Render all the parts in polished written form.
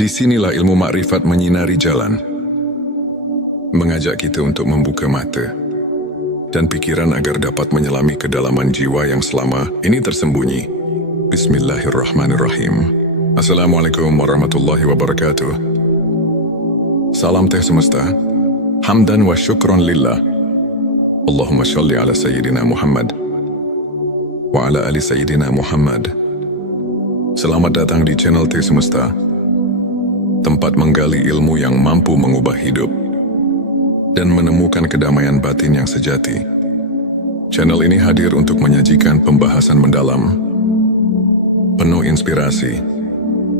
Disinilah ilmu makrifat menyinari jalan, mengajak kita untuk membuka mata dan pikiran agar dapat menyelami kedalaman jiwa yang selama ini tersembunyi. Bismillahirrahmanirrahim. Assalamualaikum warahmatullahi wabarakatuh. Salam teh semesta, hamdan wa syukron lillah. Allahumma sholli ala Sayyidina Muhammad wa ala ali Sayyidina Muhammad. Selamat datang di channel Teh Semesta, tempat menggali ilmu yang mampu mengubah hidup dan menemukan kedamaian batin yang sejati. Channel ini hadir untuk menyajikan pembahasan mendalam, penuh inspirasi,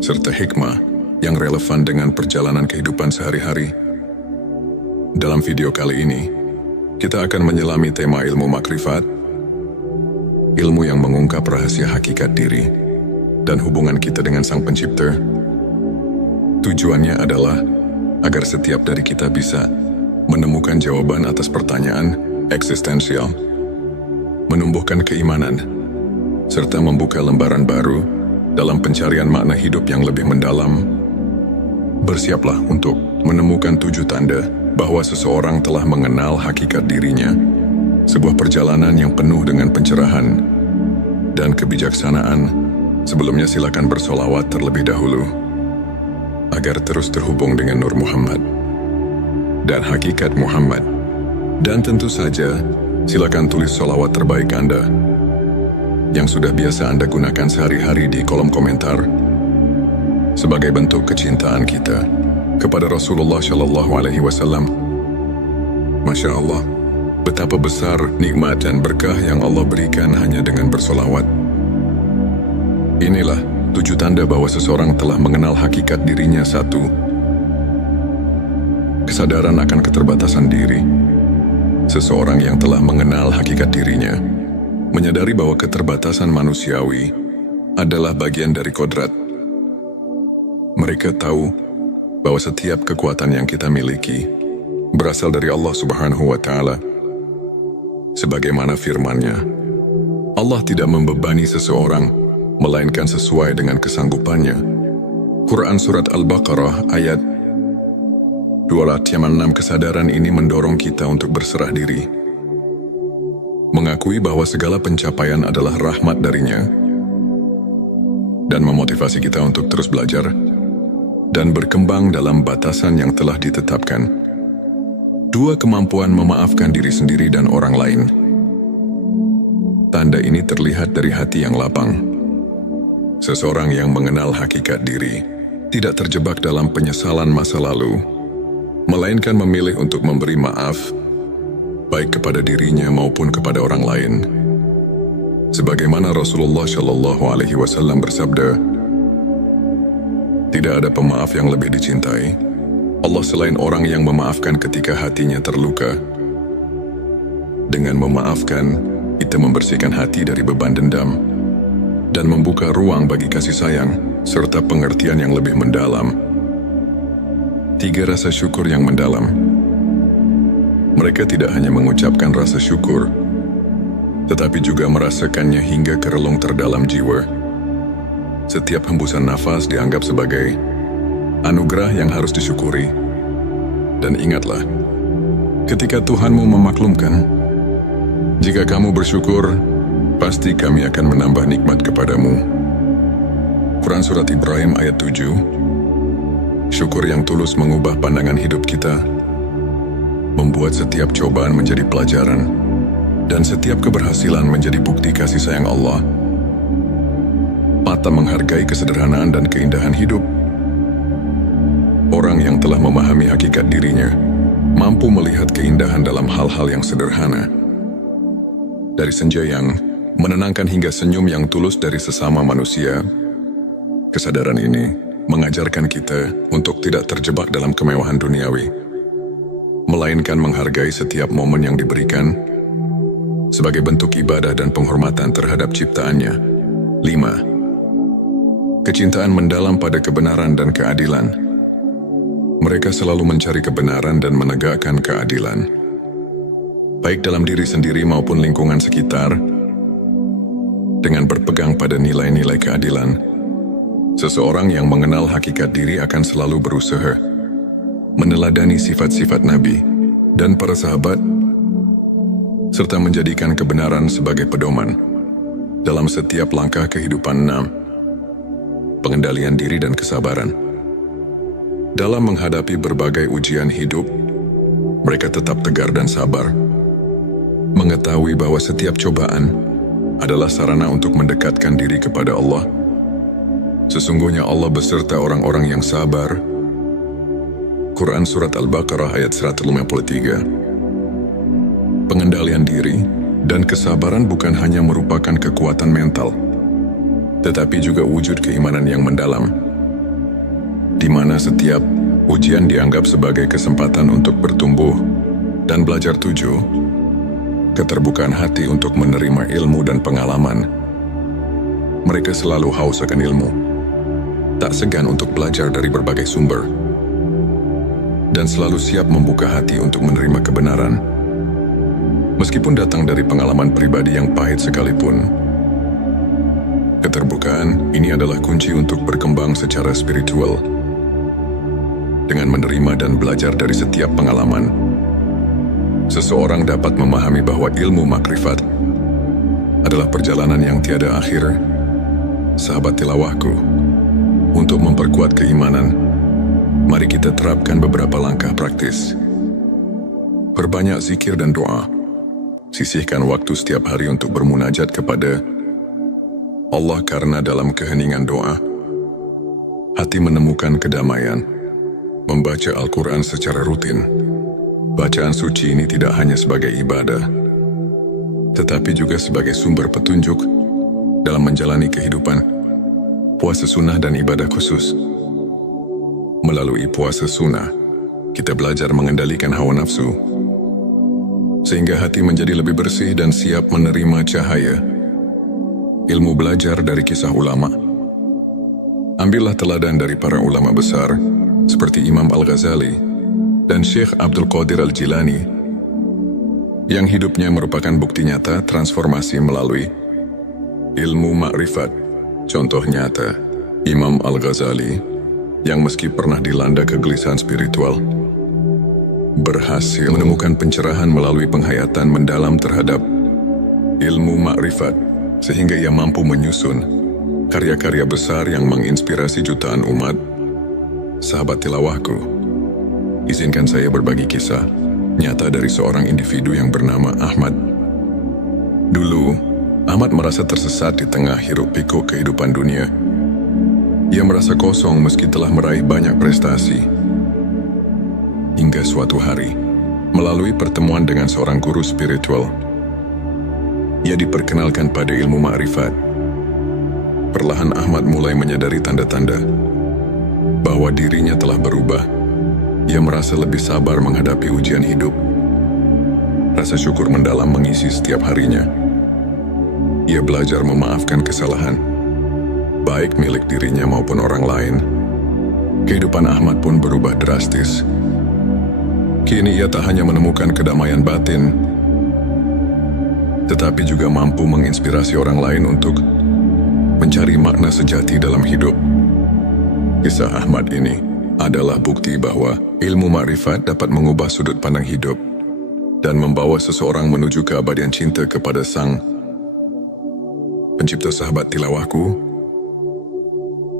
serta hikmah yang relevan dengan perjalanan kehidupan sehari-hari. Dalam video kali ini, kita akan menyelami tema ilmu makrifat, ilmu yang mengungkap rahasia hakikat diri dan hubungan kita dengan Sang Pencipta. Tujuannya adalah agar setiap dari kita bisa menemukan jawaban atas pertanyaan eksistensial, menumbuhkan keimanan, serta membuka lembaran baru dalam pencarian makna hidup yang lebih mendalam. Bersiaplah untuk menemukan 7 tanda bahwa seseorang telah mengenal hakikat dirinya, sebuah perjalanan yang penuh dengan pencerahan dan kebijaksanaan. Sebelumnya silakan bersolawat terlebih dahulu agar terus terhubung dengan Nur Muhammad dan hakikat Muhammad. Dan tentu saja silakan tulis solawat terbaik Anda yang sudah biasa Anda gunakan sehari-hari di kolom komentar sebagai bentuk kecintaan kita kepada Rasulullah Shallallahu Alaihi Wasallam. Masya Allah, betapa besar nikmat dan berkah yang Allah berikan hanya dengan bersolawat. Inilah 7 tanda bahwa seseorang telah mengenal hakikat dirinya. 1. Kesadaran akan keterbatasan diri. Seseorang yang telah mengenal hakikat dirinya menyadari bahwa keterbatasan manusiawi adalah bagian dari kodrat. Mereka tahu bahwa setiap kekuatan yang kita miliki berasal dari Allah Subhanahu wa Ta'ala. Sebagaimana firman-Nya, Allah tidak membebani seseorang melainkan sesuai dengan kesanggupannya. Quran Surat Al-Baqarah ayat 206. Kesadaran ini mendorong kita untuk berserah diri, mengakui bahwa segala pencapaian adalah rahmat darinya, dan memotivasi kita untuk terus belajar dan berkembang dalam batasan yang telah ditetapkan. 2. Kemampuan memaafkan diri sendiri dan orang lain. Tanda ini terlihat dari hati yang lapang. Seseorang yang mengenal hakikat diri tidak terjebak dalam penyesalan masa lalu, melainkan memilih untuk memberi maaf, baik kepada dirinya maupun kepada orang lain. Sebagaimana Rasulullah Shallallahu Alaihi Wasallam bersabda, tidak ada pemaaf yang lebih dicintai Allah selain orang yang memaafkan ketika hatinya terluka. Dengan memaafkan, kita membersihkan hati dari beban dendam dan membuka ruang bagi kasih sayang serta pengertian yang lebih mendalam. 3. Rasa syukur yang mendalam. Mereka tidak hanya mengucapkan rasa syukur, tetapi juga merasakannya hingga ke relung terdalam jiwa. Setiap hembusan nafas dianggap sebagai anugerah yang harus disyukuri. Dan ingatlah, ketika Tuhanmu memaklumkan, jika kamu bersyukur, pasti kami akan menambah nikmat kepadamu. Quran Surat Ibrahim ayat 7. Syukur yang tulus mengubah pandangan hidup kita, membuat setiap cobaan menjadi pelajaran, dan setiap keberhasilan menjadi bukti kasih sayang Allah. 4. Menghargai kesederhanaan dan keindahan hidup. Orang yang telah memahami hakikat dirinya mampu melihat keindahan dalam hal-hal yang sederhana. Dari senja yang menenangkan hingga senyum yang tulus dari sesama manusia. Kesadaran ini mengajarkan kita untuk tidak terjebak dalam kemewahan duniawi, melainkan menghargai setiap momen yang diberikan sebagai bentuk ibadah dan penghormatan terhadap ciptaannya. 5. Kecintaan mendalam pada kebenaran dan keadilan. Mereka selalu mencari kebenaran dan menegakkan keadilan, baik dalam diri sendiri maupun lingkungan sekitar. Dengan berpegang pada nilai-nilai keadilan, Seseorang yang mengenal hakikat diri akan selalu berusaha meneladani sifat-sifat Nabi dan para sahabat, serta menjadikan kebenaran sebagai pedoman dalam setiap langkah kehidupan. 6. Pengendalian diri dan kesabaran. Dalam menghadapi berbagai ujian hidup, mereka tetap tegar dan sabar, mengetahui bahwa setiap cobaan adalah sarana untuk mendekatkan diri kepada Allah. Sesungguhnya Allah beserta orang-orang yang sabar. Quran Surat Al-Baqarah ayat 153. Pengendalian diri dan kesabaran bukan hanya merupakan kekuatan mental, tetapi juga wujud keimanan yang mendalam, di mana setiap ujian dianggap sebagai kesempatan untuk bertumbuh dan belajar. 7. Keterbukaan hati untuk menerima ilmu dan pengalaman. Mereka selalu haus akan ilmu, tak segan untuk belajar dari berbagai sumber, dan selalu siap membuka hati untuk menerima kebenaran, meskipun datang dari pengalaman pribadi yang pahit sekalipun. Keterbukaan ini adalah kunci untuk berkembang secara spiritual. Dengan menerima dan belajar dari setiap pengalaman, seseorang dapat memahami bahwa ilmu makrifat adalah perjalanan yang tiada akhir. Sahabat tilawahku, untuk memperkuat keimanan, mari kita terapkan beberapa langkah praktis. Perbanyak zikir dan doa. Sisihkan waktu setiap hari untuk bermunajat kepada Allah, karena dalam keheningan doa, hati menemukan kedamaian. Membaca Al-Quran secara rutin. Bacaan suci ini tidak hanya sebagai ibadah, tetapi juga sebagai sumber petunjuk dalam menjalani kehidupan. Puasa sunnah dan ibadah khusus. Melalui puasa sunnah, kita belajar mengendalikan hawa nafsu, sehingga hati menjadi lebih bersih dan siap menerima cahaya ilmu. Belajar dari kisah ulama. Ambillah teladan dari para ulama besar seperti Imam Al-Ghazali dan Syekh Abdul Qadir Al-Jilani, yang hidupnya merupakan bukti nyata transformasi melalui ilmu makrifat. Contoh nyata, Imam Al-Ghazali, yang meski pernah dilanda kegelisahan spiritual, berhasil menemukan pencerahan melalui penghayatan mendalam terhadap ilmu makrifat, sehingga ia mampu menyusun karya-karya besar yang menginspirasi jutaan umat. Sahabat tilawahku, izinkan saya berbagi kisah nyata dari seorang individu yang bernama Ahmad. Dulu, Ahmad merasa tersesat di tengah hiruk-pikuk kehidupan dunia. Ia merasa kosong meski telah meraih banyak prestasi. Hingga suatu hari, melalui pertemuan dengan seorang guru spiritual, ia diperkenalkan pada ilmu makrifat. Perlahan Ahmad mulai menyadari tanda-tanda bahwa dirinya telah berubah. Ia merasa lebih sabar menghadapi ujian hidup. Rasa syukur mendalam mengisi setiap harinya. Ia belajar memaafkan kesalahan, baik milik dirinya maupun orang lain. Kehidupan Ahmad pun berubah drastis. Kini ia tak hanya menemukan kedamaian batin, tetapi juga mampu menginspirasi orang lain untuk mencari makna sejati dalam hidup. Kisah Ahmad ini adalah bukti bahwa ilmu makrifat dapat mengubah sudut pandang hidup dan membawa seseorang menuju keabadian cinta kepada Sang Pencipta. Sahabat tilawahku,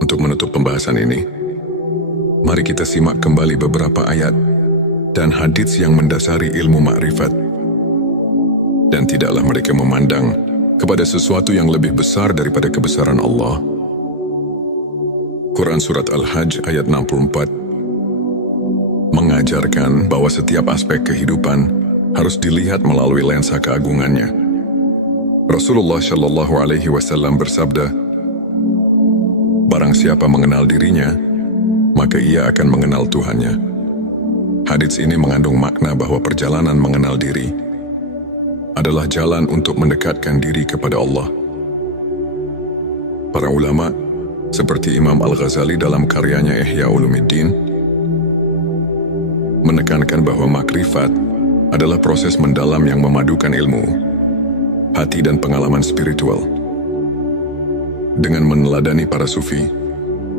untuk menutup pembahasan ini, mari kita simak kembali beberapa ayat dan hadits yang mendasari ilmu makrifat. Dan tidaklah mereka memandang kepada sesuatu yang lebih besar daripada kebesaran Allah. Quran Surat Al-Hajj ayat 64 mengajarkan bahwa setiap aspek kehidupan harus dilihat melalui lensa keagungannya. Rasulullah Shallallahu Alaihi Wasallam bersabda, "Barang siapa mengenal dirinya, maka ia akan mengenal Tuhannya." Hadits ini mengandung makna bahwa perjalanan mengenal diri adalah jalan untuk mendekatkan diri kepada Allah. Para ulama seperti Imam Al-Ghazali dalam karyanya Ihya Ulumuddin menekankan bahwa makrifat adalah proses mendalam yang memadukan ilmu, hati dan pengalaman spiritual. Dengan meneladani para sufi,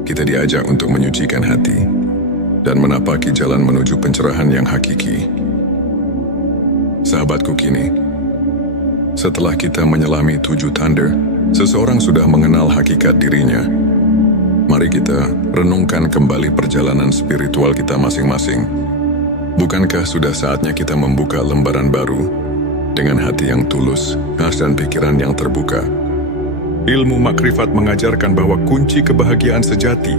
kita diajak untuk menyucikan hati dan menapaki jalan menuju pencerahan yang hakiki. Sahabatku kini, setelah kita menyelami 7 tanda, seseorang sudah mengenal hakikat dirinya. Mari kita renungkan kembali perjalanan spiritual kita masing-masing. Bukankah sudah saatnya kita membuka lembaran baru dengan hati yang tulus, ikhlas dan pikiran yang terbuka? Ilmu makrifat mengajarkan bahwa kunci kebahagiaan sejati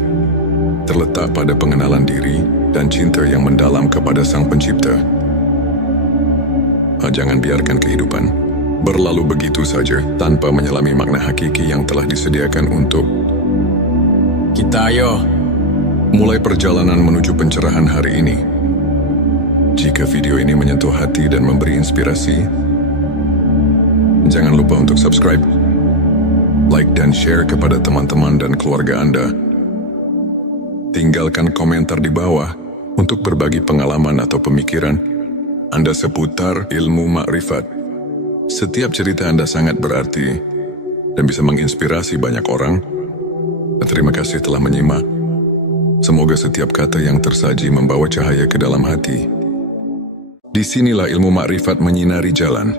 terletak pada pengenalan diri dan cinta yang mendalam kepada Sang Pencipta. Jangan biarkan kehidupan berlalu begitu saja tanpa menyelami makna hakiki yang telah disediakan untuk kita. Ayo, mulai perjalanan menuju pencerahan hari ini. Jika video ini menyentuh hati dan memberi inspirasi, jangan lupa untuk subscribe, like dan share kepada teman-teman dan keluarga Anda. Tinggalkan komentar di bawah untuk berbagi pengalaman atau pemikiran Anda seputar ilmu makrifat. Setiap cerita Anda sangat berarti dan bisa menginspirasi banyak orang. Terima kasih telah menyimak. Semoga setiap kata yang tersaji membawa cahaya ke dalam hati. Disinilah ilmu makrifat menyinari jalan,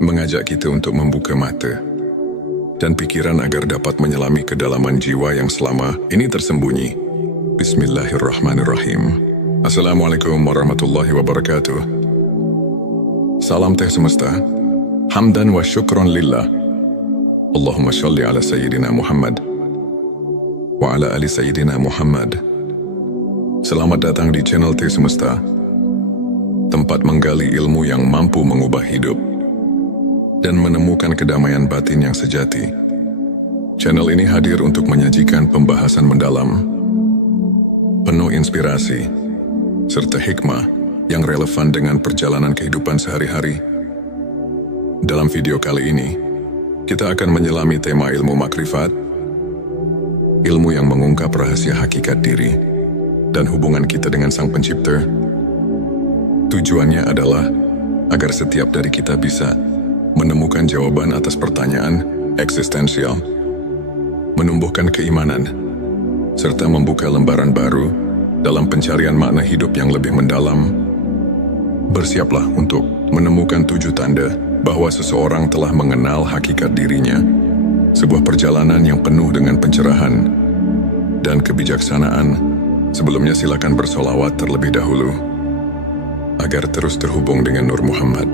mengajak kita untuk membuka mata dan pikiran agar dapat menyelami kedalaman jiwa yang selama ini tersembunyi. Bismillahirrahmanirrahim. Assalamualaikum warahmatullahi wabarakatuh. Salam teh semesta. Hamdan wa syukron lillah. Allahumma sholli ala Sayyidina Muhammad wa ala ali Sayyidina Muhammad. Selamat datang di channel Teh Semesta, tempat menggali ilmu yang mampu mengubah hidup dan menemukan kedamaian batin yang sejati. Channel ini hadir untuk menyajikan pembahasan mendalam, penuh inspirasi, serta hikmah yang relevan dengan perjalanan kehidupan sehari-hari. Dalam video kali ini, kita akan menyelami tema ilmu makrifat, ilmu yang mengungkap rahasia hakikat diri dan hubungan kita dengan Sang Pencipta. Tujuannya adalah agar setiap dari kita bisa menemukan jawaban atas pertanyaan eksistensial, menumbuhkan keimanan, serta membuka lembaran baru dalam pencarian makna hidup yang lebih mendalam. Bersiaplah untuk menemukan 7 tanda bahwa seseorang telah mengenal hakikat dirinya. Sebuah perjalanan yang penuh dengan pencerahan dan kebijaksanaan. Sebelumnya silakan bersolawat terlebih dahulu agar terus terhubung dengan Nur Muhammad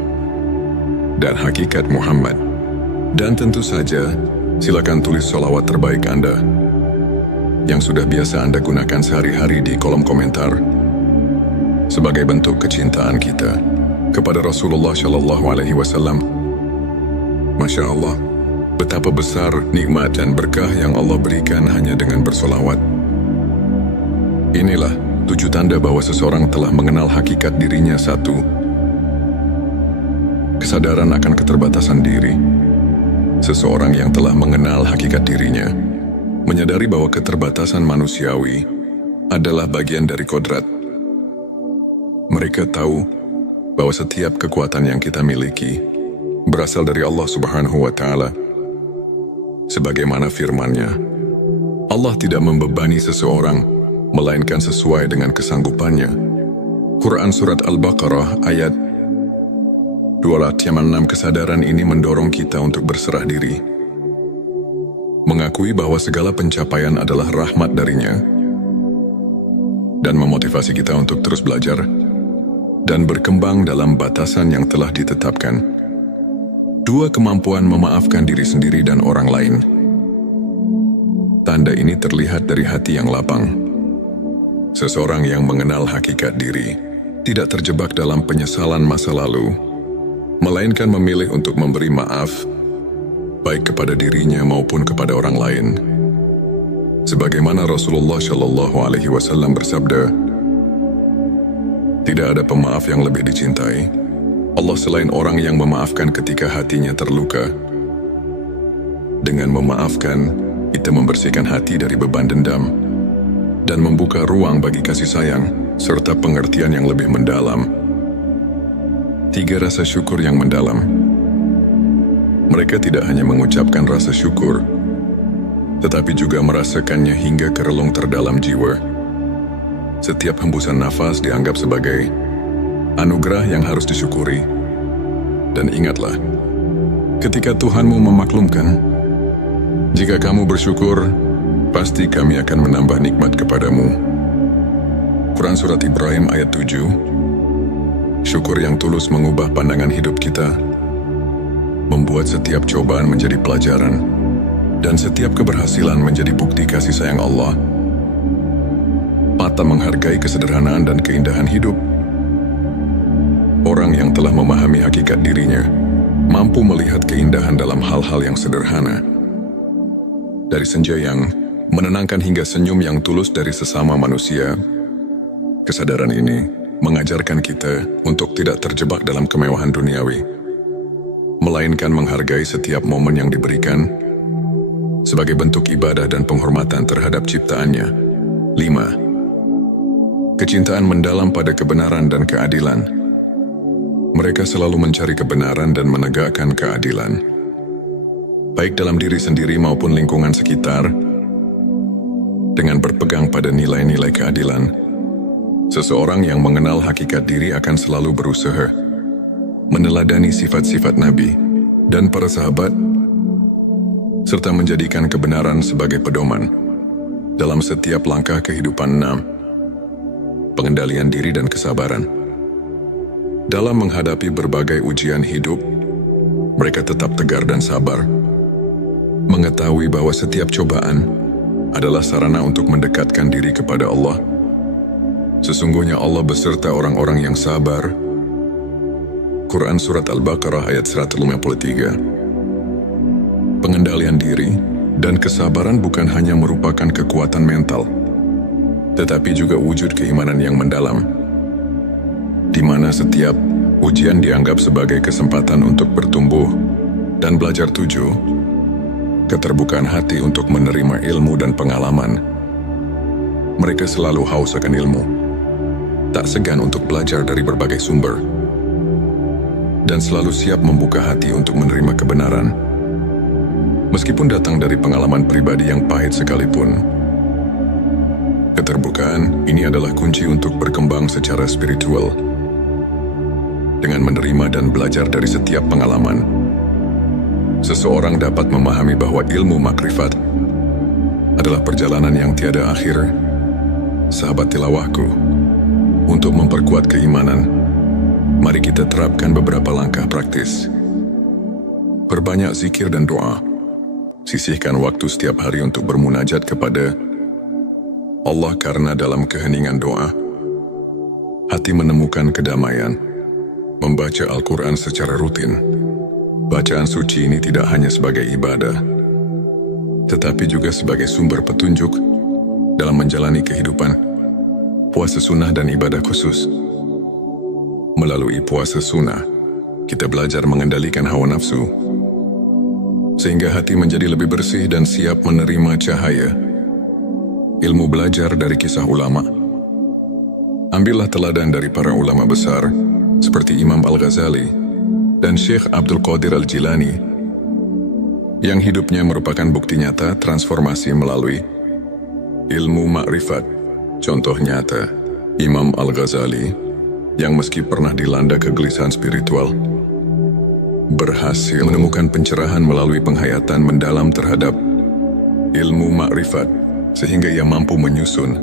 dan hakikat Muhammad. Dan tentu saja, silakan tulis solawat terbaik Anda yang sudah biasa Anda gunakan sehari-hari di kolom komentar sebagai bentuk kecintaan kita kepada Rasulullah Shallallahu Alaihi Wasallam. Masya Allah, betapa besar nikmat dan berkah yang Allah berikan hanya dengan bersolawat. Inilah 7 tanda bahwa seseorang telah mengenal hakikat dirinya. 1. Kesadaran akan keterbatasan diri. Seseorang yang telah mengenal hakikat dirinya menyadari bahwa keterbatasan manusiawi adalah bagian dari kodrat. Mereka tahu bahwa setiap kekuatan yang kita miliki berasal dari Allah Subhanahu wa Ta'ala. Sebagaimana firman-Nya, Allah tidak membebani seseorang melainkan sesuai dengan kesanggupannya. Quran Surat Al-Baqarah ayat 206. Kesadaran ini mendorong kita untuk berserah diri, mengakui bahwa segala pencapaian adalah rahmat darinya, dan memotivasi kita untuk terus belajar dan berkembang dalam batasan yang telah ditetapkan. 2. Kemampuan memaafkan diri sendiri dan orang lain. Tanda ini terlihat dari hati yang lapang. Seseorang yang mengenal hakikat diri tidak terjebak dalam penyesalan masa lalu, melainkan memilih untuk memberi maaf, baik kepada dirinya maupun kepada orang lain. Sebagaimana Rasulullah Shallallahu Alaihi Wasallam bersabda, tidak ada pemaaf yang lebih dicintai Allah selain orang yang memaafkan ketika hatinya terluka. Dengan memaafkan, kita membersihkan hati dari beban dendam dan membuka ruang bagi kasih sayang serta pengertian yang lebih mendalam. 3. Rasa syukur yang mendalam. Mereka tidak hanya mengucapkan rasa syukur, tetapi juga merasakannya hingga ke relung terdalam jiwa. Setiap hembusan nafas dianggap sebagai anugerah yang harus disyukuri. Dan ingatlah, ketika Tuhanmu memaklumkan, jika kamu bersyukur, pasti kami akan menambah nikmat kepadamu. Quran Surat Ibrahim ayat 7. Syukur yang tulus mengubah pandangan hidup kita, membuat setiap cobaan menjadi pelajaran, dan setiap keberhasilan menjadi bukti kasih sayang Allah. Mata menghargai kesederhanaan dan keindahan hidup. Orang yang telah memahami hakikat dirinya, mampu melihat keindahan dalam hal-hal yang sederhana. Dari senja yang menenangkan hingga senyum yang tulus dari sesama manusia, kesadaran ini mengajarkan kita untuk tidak terjebak dalam kemewahan duniawi, melainkan menghargai setiap momen yang diberikan sebagai bentuk ibadah dan penghormatan terhadap ciptaannya. 5. Kecintaan mendalam pada kebenaran dan keadilan. Mereka selalu mencari kebenaran dan menegakkan keadilan, baik dalam diri sendiri maupun lingkungan sekitar. Dengan berpegang pada nilai-nilai keadilan, seseorang yang mengenal hakikat diri akan selalu berusaha meneladani sifat-sifat Nabi dan para sahabat, serta menjadikan kebenaran sebagai pedoman dalam setiap langkah kehidupan. 6. Pengendalian diri dan kesabaran. Dalam menghadapi berbagai ujian hidup, mereka tetap tegar dan sabar, mengetahui bahwa setiap cobaan adalah sarana untuk mendekatkan diri kepada Allah. Sesungguhnya Allah beserta orang-orang yang sabar. Quran Surat Al-Baqarah ayat 153. Pengendalian diri dan kesabaran bukan hanya merupakan kekuatan mental, tetapi juga wujud keimanan yang mendalam, di mana setiap ujian dianggap sebagai kesempatan untuk bertumbuh dan belajar. 7. Keterbukaan hati untuk menerima ilmu dan pengalaman. Mereka selalu haus akan ilmu, tak segan untuk belajar dari berbagai sumber, dan selalu siap membuka hati untuk menerima kebenaran, meskipun datang dari pengalaman pribadi yang pahit sekalipun. Keterbukaan ini adalah kunci untuk berkembang secara spiritual. Dengan menerima dan belajar dari setiap pengalaman, seseorang dapat memahami bahwa ilmu makrifat adalah perjalanan yang tiada akhir. Sahabat tilawahku, untuk memperkuat keimanan, mari kita terapkan beberapa langkah praktis. Perbanyak zikir dan doa. Sisihkan waktu setiap hari untuk bermunajat kepada Allah, karena dalam keheningan doa, hati menemukan kedamaian. Membaca Al-Quran secara rutin. Bacaan suci ini tidak hanya sebagai ibadah, tetapi juga sebagai sumber petunjuk dalam menjalani kehidupan. Puasa sunnah dan ibadah khusus. Melalui puasa sunnah, kita belajar mengendalikan hawa nafsu, sehingga hati menjadi lebih bersih dan siap menerima cahaya ilmu. Belajar dari kisah ulama. Ambillah teladan dari para ulama besar, seperti Imam Al-Ghazali dan Syekh Abdul Qadir Al-Jilani, yang hidupnya merupakan bukti nyata transformasi melalui ilmu makrifat. Contoh nyata, Imam Al-Ghazali, yang meski pernah dilanda kegelisahan spiritual, berhasil menemukan pencerahan melalui penghayatan mendalam terhadap ilmu makrifat, sehingga ia mampu menyusun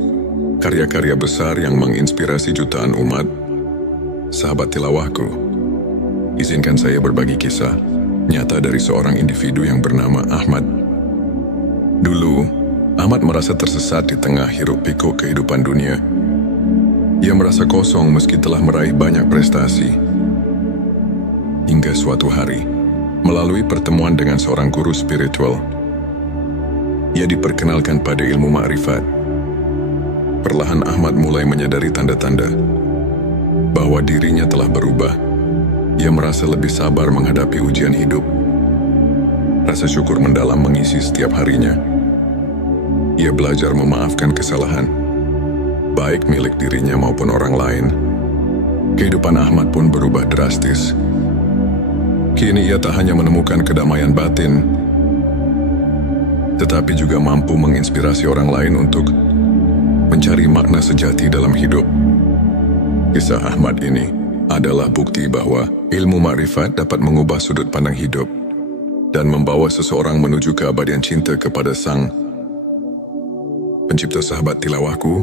karya-karya besar yang menginspirasi jutaan umat. Sahabat tilawahku, izinkan saya berbagi kisah nyata dari seorang individu yang bernama Ahmad. Dulu, Ahmad merasa tersesat di tengah hiruk-pikuk kehidupan dunia. Ia merasa kosong meski telah meraih banyak prestasi. Hingga suatu hari, melalui pertemuan dengan seorang guru spiritual, ia diperkenalkan pada ilmu makrifat. Perlahan Ahmad mulai menyadari tanda-tanda bahwa dirinya telah berubah. Ia merasa lebih sabar menghadapi ujian hidup. Rasa syukur mendalam mengisi setiap harinya. Ia belajar memaafkan kesalahan, baik milik dirinya maupun orang lain. Kehidupan Ahmad pun berubah drastis. Kini ia tak hanya menemukan kedamaian batin, tetapi juga mampu menginspirasi orang lain untuk mencari makna sejati dalam hidup. Kisah Ahmad ini adalah bukti bahwa ilmu makrifat dapat mengubah sudut pandang hidup dan membawa seseorang menuju keabadian cinta kepada Sang Pencipta. Sahabat tilawahku,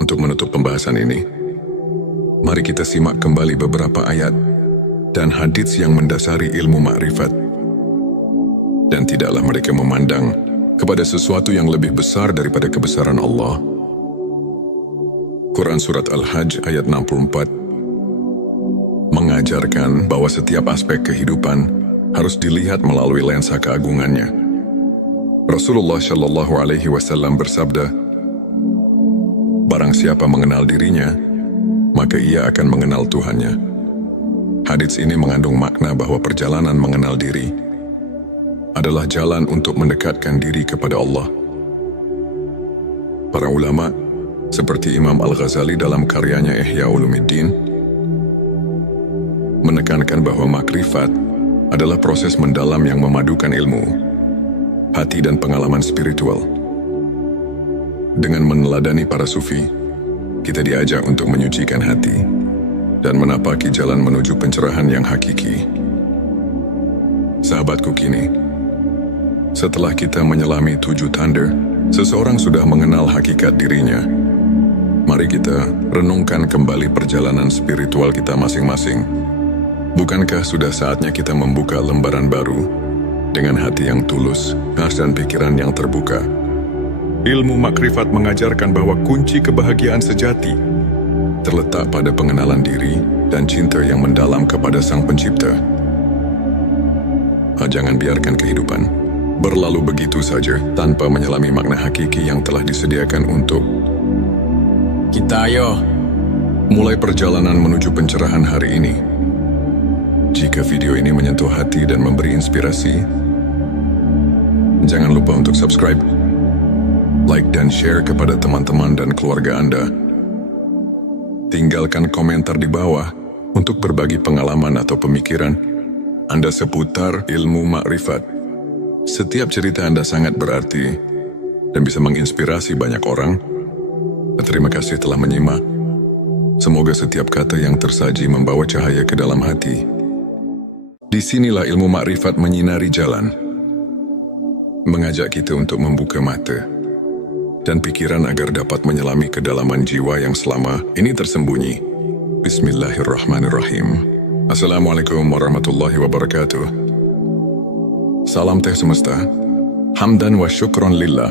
untuk menutup pembahasan ini, mari kita simak kembali beberapa ayat dan hadits yang mendasari ilmu makrifat. Dan tidaklah mereka memandang kepada sesuatu yang lebih besar daripada kebesaran Allah. Quran Surat Al-Hajj ayat 64 mengajarkan bahwa setiap aspek kehidupan harus dilihat melalui lensa keagungannya. Rasulullah Shallallahu Alaihi Wasallam bersabda, "Barang siapa mengenal dirinya, maka ia akan mengenal Tuhannya." Hadits ini mengandung makna bahwa perjalanan mengenal diri adalah jalan untuk mendekatkan diri kepada Allah. Para ulama, seperti Imam Al-Ghazali dalam karyanya Ihya Ulumuddin, menekankan bahwa makrifat adalah proses mendalam yang memadukan ilmu, hati dan pengalaman spiritual. Dengan meneladani para sufi, kita diajak untuk menyucikan hati dan menapaki jalan menuju pencerahan yang hakiki. Sahabatku, kini setelah kita menyelami 7 tanda, seseorang sudah mengenal hakikat dirinya. Mari kita renungkan kembali perjalanan spiritual kita masing-masing. Bukankah sudah saatnya kita membuka lembaran baru dengan hati yang tulus, dan pikiran yang terbuka? Ilmu makrifat mengajarkan bahwa kunci kebahagiaan sejati terletak pada pengenalan diri dan cinta yang mendalam kepada Sang Pencipta. Jangan biarkan kehidupan berlalu begitu saja tanpa menyelami makna hakiki yang telah disediakan untuk kita. Ayo mulai perjalanan menuju pencerahan hari ini. Jika video ini menyentuh hati dan memberi inspirasi, jangan lupa untuk subscribe, like dan share kepada teman-teman dan keluarga Anda. Tinggalkan komentar di bawah untuk berbagi pengalaman atau pemikiran Anda seputar ilmu makrifat. Setiap cerita Anda sangat berarti dan bisa menginspirasi banyak orang. Terima kasih telah menyimak. Semoga setiap kata yang tersaji membawa cahaya ke dalam hati. Disinilah ilmu makrifat menyinari jalan, mengajak kita untuk membuka mata dan pikiran agar dapat menyelami kedalaman jiwa yang selama ini tersembunyi. Bismillahirrahmanirrahim. Assalamualaikum warahmatullahi wabarakatuh. Salam teh semesta, hamdan wa syukron lillah.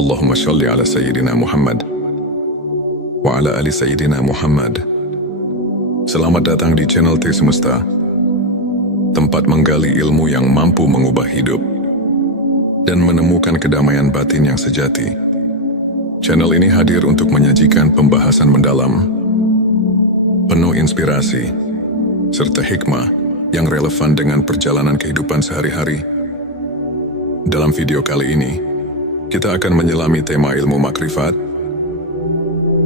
Allahumma sholli ala Sayyidina Muhammad wa ala ali Sayyidina Muhammad. Selamat datang di channel Teh Semesta, tempat menggali ilmu yang mampu mengubah hidup dan menemukan kedamaian batin yang sejati. Channel ini hadir untuk menyajikan pembahasan mendalam, penuh inspirasi, serta hikmah yang relevan dengan perjalanan kehidupan sehari-hari. Dalam video kali ini, kita akan menyelami tema ilmu makrifat,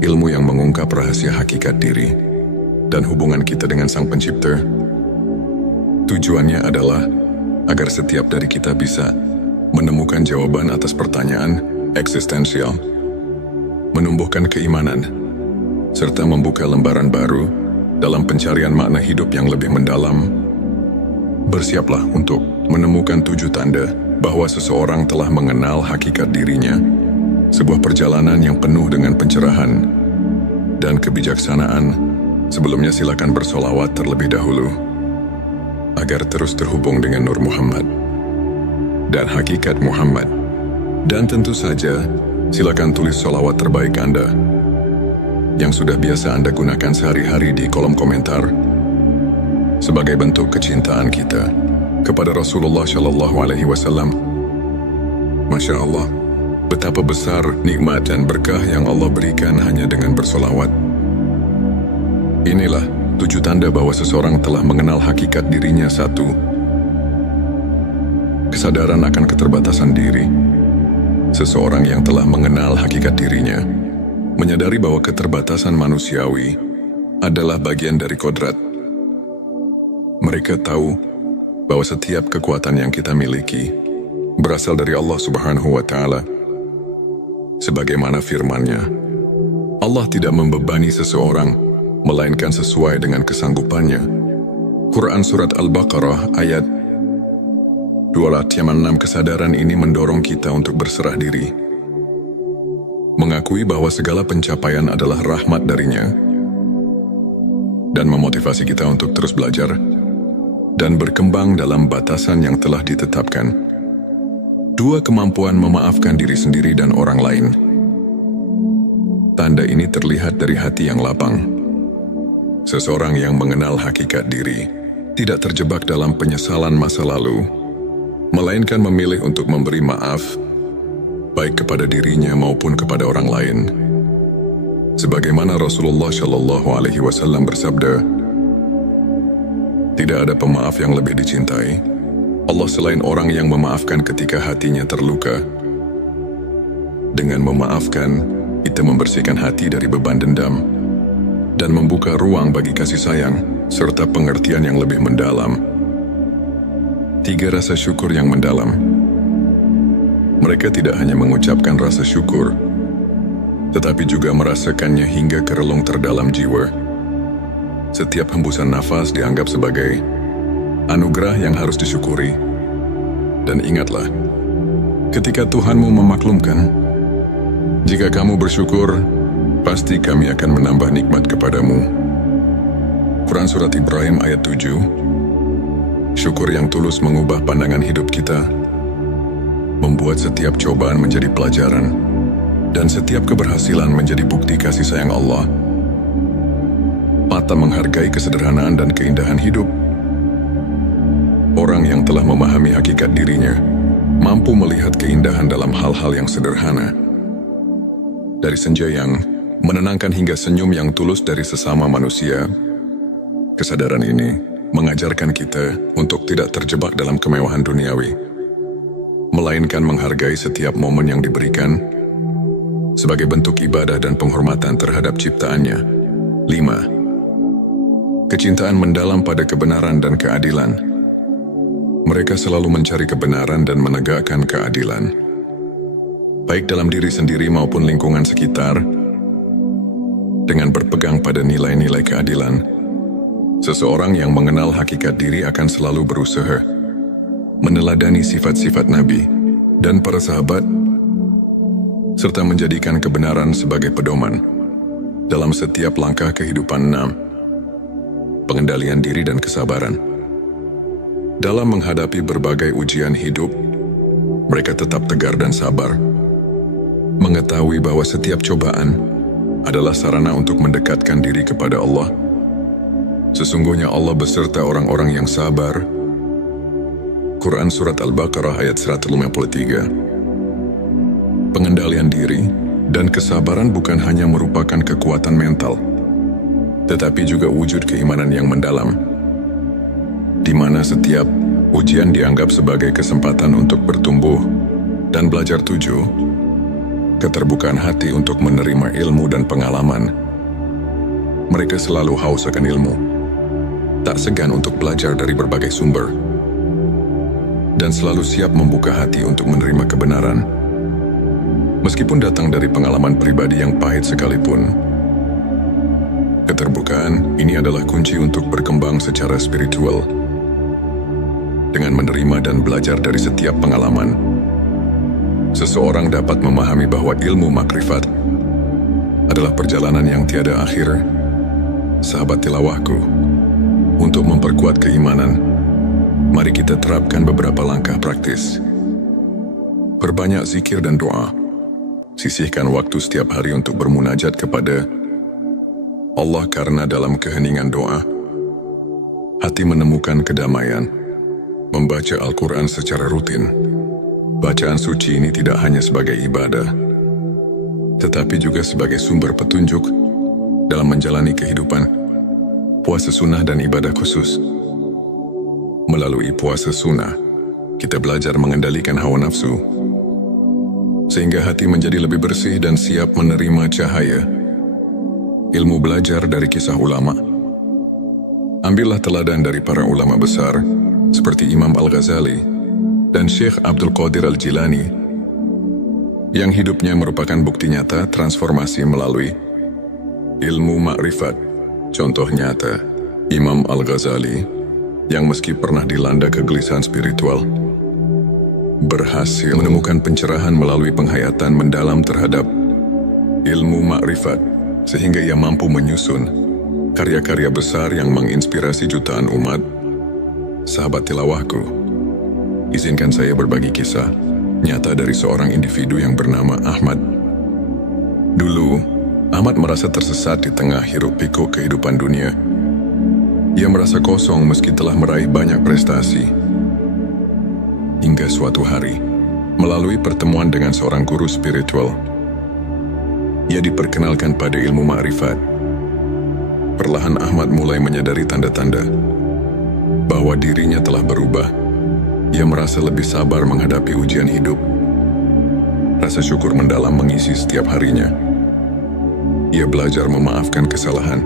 ilmu yang mengungkap rahasia hakikat diri dan hubungan kita dengan Sang Pencipta. Tujuannya adalah agar setiap dari kita bisa menemukan jawaban atas pertanyaan eksistensial, menumbuhkan keimanan, serta membuka lembaran baru dalam pencarian makna hidup yang lebih mendalam. Bersiaplah untuk menemukan 7 tanda bahwa seseorang telah mengenal hakikat dirinya, sebuah perjalanan yang penuh dengan pencerahan dan kebijaksanaan. Sebelumnya silakan bersolawat terlebih dahulu, agar terus terhubung dengan Nur Muhammad dan hakikat Muhammad. Dan tentu saja, silakan tulis solawat terbaik Anda yang sudah biasa Anda gunakan sehari-hari di kolom komentar, sebagai bentuk kecintaan kita kepada Rasulullah Shallallahu Alaihi Wasallam. Masya Allah, betapa besar nikmat dan berkah yang Allah berikan hanya dengan bersolawat. Inilah 7 tanda bahwa seseorang telah mengenal hakikat dirinya. 1. Kesadaran akan keterbatasan diri. Seseorang yang telah mengenal hakikat dirinya menyadari bahwa keterbatasan manusiawi adalah bagian dari kodrat. Mereka tahu bahwa setiap kekuatan yang kita miliki berasal dari Allah Subhanahu wa Ta'ala. Sebagaimana firman-Nya, Allah tidak membebani seseorang, melainkan sesuai dengan kesanggupannya. Quran Surat Al-Baqarah ayat 286. Kesadaran ini mendorong kita untuk berserah diri, mengakui bahwa segala pencapaian adalah rahmat darinya, dan memotivasi kita untuk terus belajar dan berkembang dalam batasan yang telah ditetapkan. 2. Kemampuan memaafkan diri sendiri dan orang lain. Tanda ini terlihat dari hati yang lapang. Seseorang yang mengenal hakikat diri tidak terjebak dalam penyesalan masa lalu, melainkan memilih untuk memberi maaf, baik kepada dirinya maupun kepada orang lain. Sebagaimana Rasulullah Shallallahu Alaihi Wasallam bersabda, tidak ada pemaaf yang lebih dicintai Allah selain orang yang memaafkan ketika hatinya terluka. Dengan memaafkan, kita membersihkan hati dari beban dendam dan membuka ruang bagi kasih sayang serta pengertian yang lebih mendalam. 3. Rasa syukur yang mendalam. Mereka tidak hanya mengucapkan rasa syukur, tetapi juga merasakannya hingga ke relung terdalam jiwa. Setiap hembusan nafas dianggap sebagai anugerah yang harus disyukuri. Dan ingatlah, ketika Tuhanmu memaklumkan, jika kamu bersyukur, pasti kami akan menambah nikmat kepadamu. Quran Surat Ibrahim ayat 7. Syukur yang tulus mengubah pandangan hidup kita, membuat setiap cobaan menjadi pelajaran, dan setiap keberhasilan menjadi bukti kasih sayang Allah. Mata menghargai kesederhanaan dan keindahan hidup. Orang yang telah memahami hakikat dirinya mampu melihat keindahan dalam hal-hal yang sederhana. Dari senja yang menenangkan hingga senyum yang tulus dari sesama manusia. Kesadaran ini mengajarkan kita untuk tidak terjebak dalam kemewahan duniawi, melainkan menghargai setiap momen yang diberikan sebagai bentuk ibadah dan penghormatan terhadap ciptaannya. 5. Kecintaan mendalam pada kebenaran dan keadilan. Mereka selalu mencari kebenaran dan menegakkan keadilan, baik dalam diri sendiri maupun lingkungan sekitar. Dengan berpegang pada nilai-nilai keadilan, seseorang yang mengenal hakikat diri akan selalu berusaha meneladani sifat-sifat Nabi dan para sahabat, serta menjadikan kebenaran sebagai pedoman dalam setiap langkah kehidupan. 6. Pengendalian diri dan kesabaran. Dalam menghadapi berbagai ujian hidup, mereka tetap tegar dan sabar, mengetahui bahwa setiap cobaan adalah sarana untuk mendekatkan diri kepada Allah. Sesungguhnya Allah beserta orang-orang yang sabar. Quran Surat Al-Baqarah ayat 153. Pengendalian diri dan kesabaran bukan hanya merupakan kekuatan mental, tetapi juga wujud keimanan yang mendalam, di mana setiap ujian dianggap sebagai kesempatan untuk bertumbuh dan belajar. 7. Keterbukaan hati untuk menerima ilmu dan pengalaman. Mereka selalu haus akan ilmu, tak segan untuk belajar dari berbagai sumber, dan selalu siap membuka hati untuk menerima kebenaran, meskipun datang dari pengalaman pribadi yang pahit sekalipun. Keterbukaan ini adalah kunci untuk berkembang secara spiritual. Dengan menerima dan belajar dari setiap pengalaman, seseorang dapat memahami bahwa ilmu makrifat adalah perjalanan yang tiada akhir. Sahabat tilawahku, untuk memperkuat keimanan, mari kita terapkan beberapa langkah praktis. Perbanyak zikir dan doa. Sisihkan waktu setiap hari untuk bermunajat kepada Allah, karena dalam keheningan doa, hati menemukan kedamaian. Membaca Al-Quran secara rutin. Bacaan suci ini tidak hanya sebagai ibadah, tetapi juga sebagai sumber petunjuk dalam menjalani kehidupan. Puasa sunnah dan ibadah khusus. Melalui puasa sunnah, kita belajar mengendalikan hawa nafsu, sehingga hati menjadi lebih bersih dan siap menerima cahaya ilmu. Belajar dari kisah ulama. Ambillah teladan dari para ulama besar seperti Imam Al-Ghazali, dan Syekh Abdul Qadir Al-Jilani, yang hidupnya merupakan bukti nyata transformasi melalui ilmu makrifat. Contoh nyata, Imam Al-Ghazali, yang meski pernah dilanda kegelisahan spiritual, berhasil menemukan pencerahan melalui penghayatan mendalam terhadap ilmu makrifat, sehingga ia mampu menyusun karya-karya besar yang menginspirasi jutaan umat. Sahabat tilawahku, izinkan saya berbagi kisah nyata dari seorang individu yang bernama Ahmad. Dulu, Ahmad merasa tersesat di tengah hiruk-pikuk kehidupan dunia. Ia merasa kosong meski telah meraih banyak prestasi. Hingga suatu hari, melalui pertemuan dengan seorang guru spiritual, ia diperkenalkan pada ilmu makrifat. Perlahan Ahmad mulai menyadari tanda-tanda bahwa dirinya telah berubah. Ia merasa lebih sabar menghadapi ujian hidup. Rasa syukur mendalam mengisi setiap harinya. Ia belajar memaafkan kesalahan,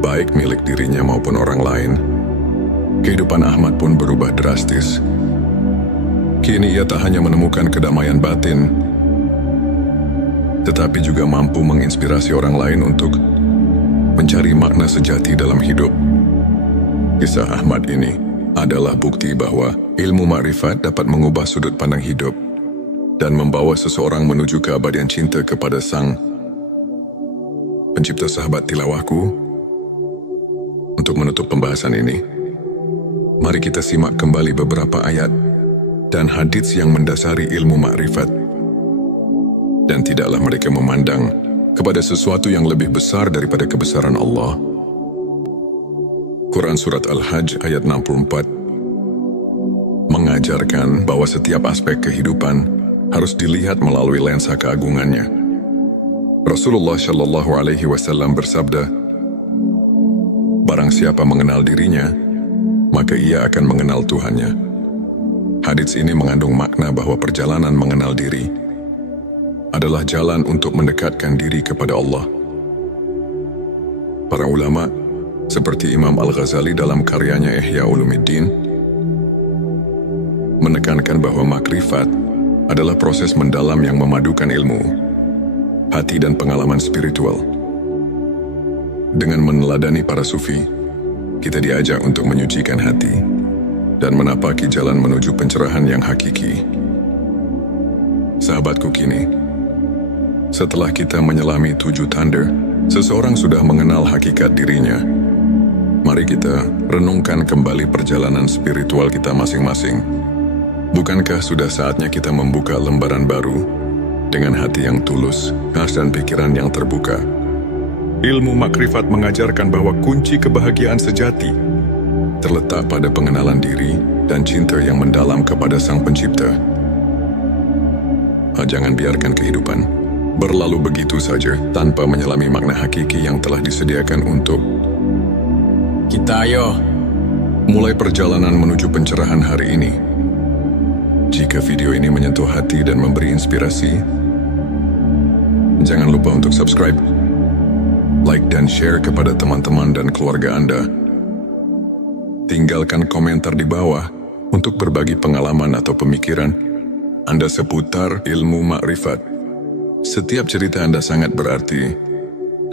baik milik dirinya maupun orang lain. Kehidupan Ahmad pun berubah drastis. Kini ia tak hanya menemukan kedamaian batin, tetapi juga mampu menginspirasi orang lain untuk mencari makna sejati dalam hidup. Kisah Ahmad ini adalah bukti bahwa ilmu makrifat dapat mengubah sudut pandang hidup dan membawa seseorang menuju keabadian cinta kepada Sang Pencipta. Sahabat tilawahku, untuk menutup pembahasan ini, mari kita simak kembali beberapa ayat dan hadits yang mendasari ilmu makrifat. Dan tidaklah mereka memandang kepada sesuatu yang lebih besar daripada kebesaran Allah. Quran Surat Al-Hajj ayat 64 mengajarkan bahwa setiap aspek kehidupan harus dilihat melalui lensa keagungannya. Rasulullah Shallallahu Alaihi Wasallam bersabda, "Barang siapa mengenal dirinya, maka ia akan mengenal Tuhannya." Hadits ini mengandung makna bahwa perjalanan mengenal diri adalah jalan untuk mendekatkan diri kepada Allah. Para ulama seperti Imam Al-Ghazali dalam karyanya Ihya Ulumuddin menekankan bahwa makrifat adalah proses mendalam yang memadukan ilmu, hati dan pengalaman spiritual. Dengan meneladani para sufi, kita diajak untuk menyucikan hati dan menapaki jalan menuju pencerahan yang hakiki. Sahabatku, kini setelah kita menyelami 7 tanda, seseorang sudah mengenal hakikat dirinya. Mari kita renungkan kembali perjalanan spiritual kita masing-masing. Bukankah sudah saatnya kita membuka lembaran baru dengan hati yang tulus, khas dan pikiran yang terbuka? Ilmu makrifat mengajarkan bahwa kunci kebahagiaan sejati terletak pada pengenalan diri dan cinta yang mendalam kepada Sang Pencipta. Jangan biarkan kehidupan berlalu begitu saja tanpa menyelami makna hakiki yang telah disediakan untuk kita. Ayo mulai perjalanan menuju pencerahan hari ini. Jika video ini menyentuh hati dan memberi inspirasi, jangan lupa untuk subscribe, like dan share kepada teman-teman dan keluarga Anda. Tinggalkan komentar di bawah untuk berbagi pengalaman atau pemikiran Anda seputar ilmu makrifat. Setiap cerita Anda sangat berarti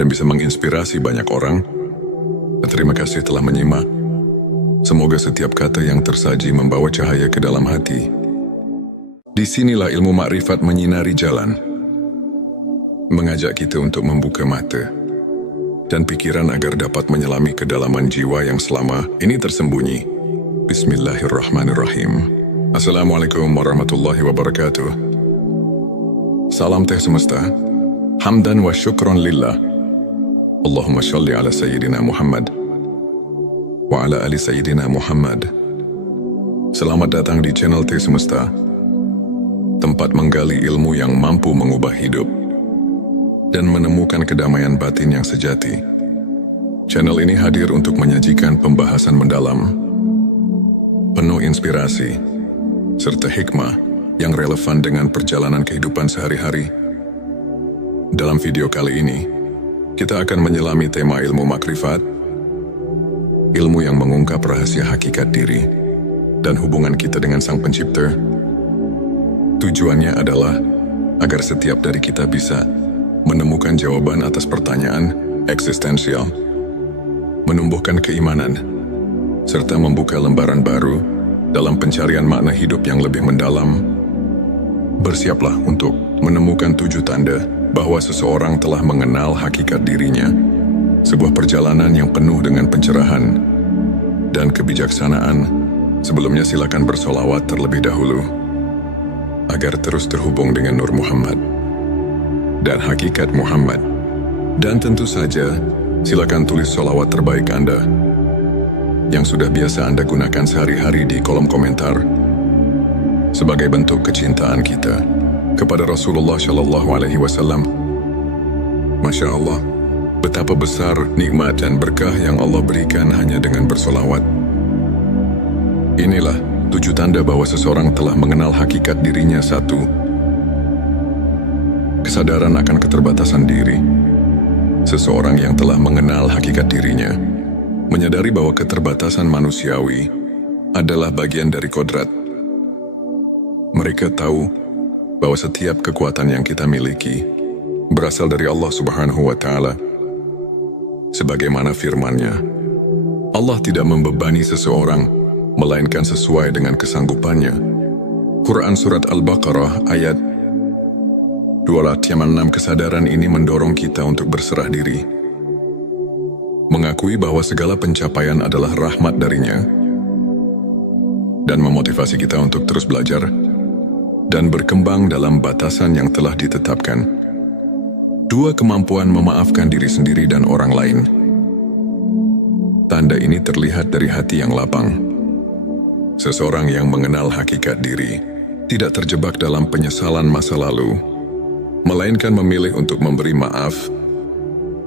dan bisa menginspirasi banyak orang. Terima kasih telah menyimak. Semoga setiap kata yang tersaji membawa cahaya ke dalam hati. Disinilah ilmu makrifat menyinari jalan, mengajak kita untuk membuka mata dan pikiran agar dapat menyelami kedalaman jiwa yang selama ini tersembunyi. Bismillahirrahmanirrahim. Assalamualaikum warahmatullahi wabarakatuh. Salam teh semesta. Hamdan wa syukron lillah. Allahumma sholli ala Sayyidina Muhammad wa ala ali Sayyidina Muhammad. Selamat datang di channel Teh Semesta, tempat menggali ilmu yang mampu mengubah hidup dan menemukan kedamaian batin yang sejati. Channel ini hadir untuk menyajikan pembahasan mendalam, penuh inspirasi, serta hikmah yang relevan dengan perjalanan kehidupan sehari-hari. Dalam video kali ini, kita akan menyelami tema ilmu makrifat, ilmu yang mengungkap rahasia hakikat diri dan hubungan kita dengan Sang Pencipta. Tujuannya adalah agar setiap dari kita bisa menemukan jawaban atas pertanyaan eksistensial, menumbuhkan keimanan, serta membuka lembaran baru dalam pencarian makna hidup yang lebih mendalam. Bersiaplah untuk menemukan 7 tanda bahwa seseorang telah mengenal hakikat dirinya, sebuah perjalanan yang penuh dengan pencerahan dan kebijaksanaan. Sebelumnya silakan bersolawat terlebih dahulu, agar terus terhubung dengan Nur Muhammad dan hakikat Muhammad. Dan tentu saja, silakan tulis solawat terbaik Anda yang sudah biasa Anda gunakan sehari-hari di kolom komentar sebagai bentuk kecintaan kita kepada Rasulullah Shallallahu Alaihi Wasallam. Masya Allah, betapa besar nikmat dan berkah yang Allah berikan hanya dengan bersolawat. Inilah 7 tanda bahwa seseorang telah mengenal hakikat dirinya. 1. Kesadaran akan keterbatasan diri. Seseorang yang telah mengenal hakikat dirinya menyadari bahwa keterbatasan manusiawi adalah bagian dari kodrat. Mereka tahu bahwa setiap kekuatan yang kita miliki berasal dari Allah Subhanahu wa Ta'ala. Sebagaimana firman-Nya, Allah tidak membebani seseorang melainkan sesuai dengan kesanggupannya. Quran Surat Al-Baqarah ayat 256. Kesadaran ini mendorong kita untuk berserah diri, mengakui bahwa segala pencapaian adalah rahmat darinya, dan memotivasi kita untuk terus belajar dan berkembang dalam batasan yang telah ditetapkan. 2. Kemampuan memaafkan diri sendiri dan orang lain. Tanda ini terlihat dari hati yang lapang. Seseorang yang mengenal hakikat diri tidak terjebak dalam penyesalan masa lalu, melainkan memilih untuk memberi maaf,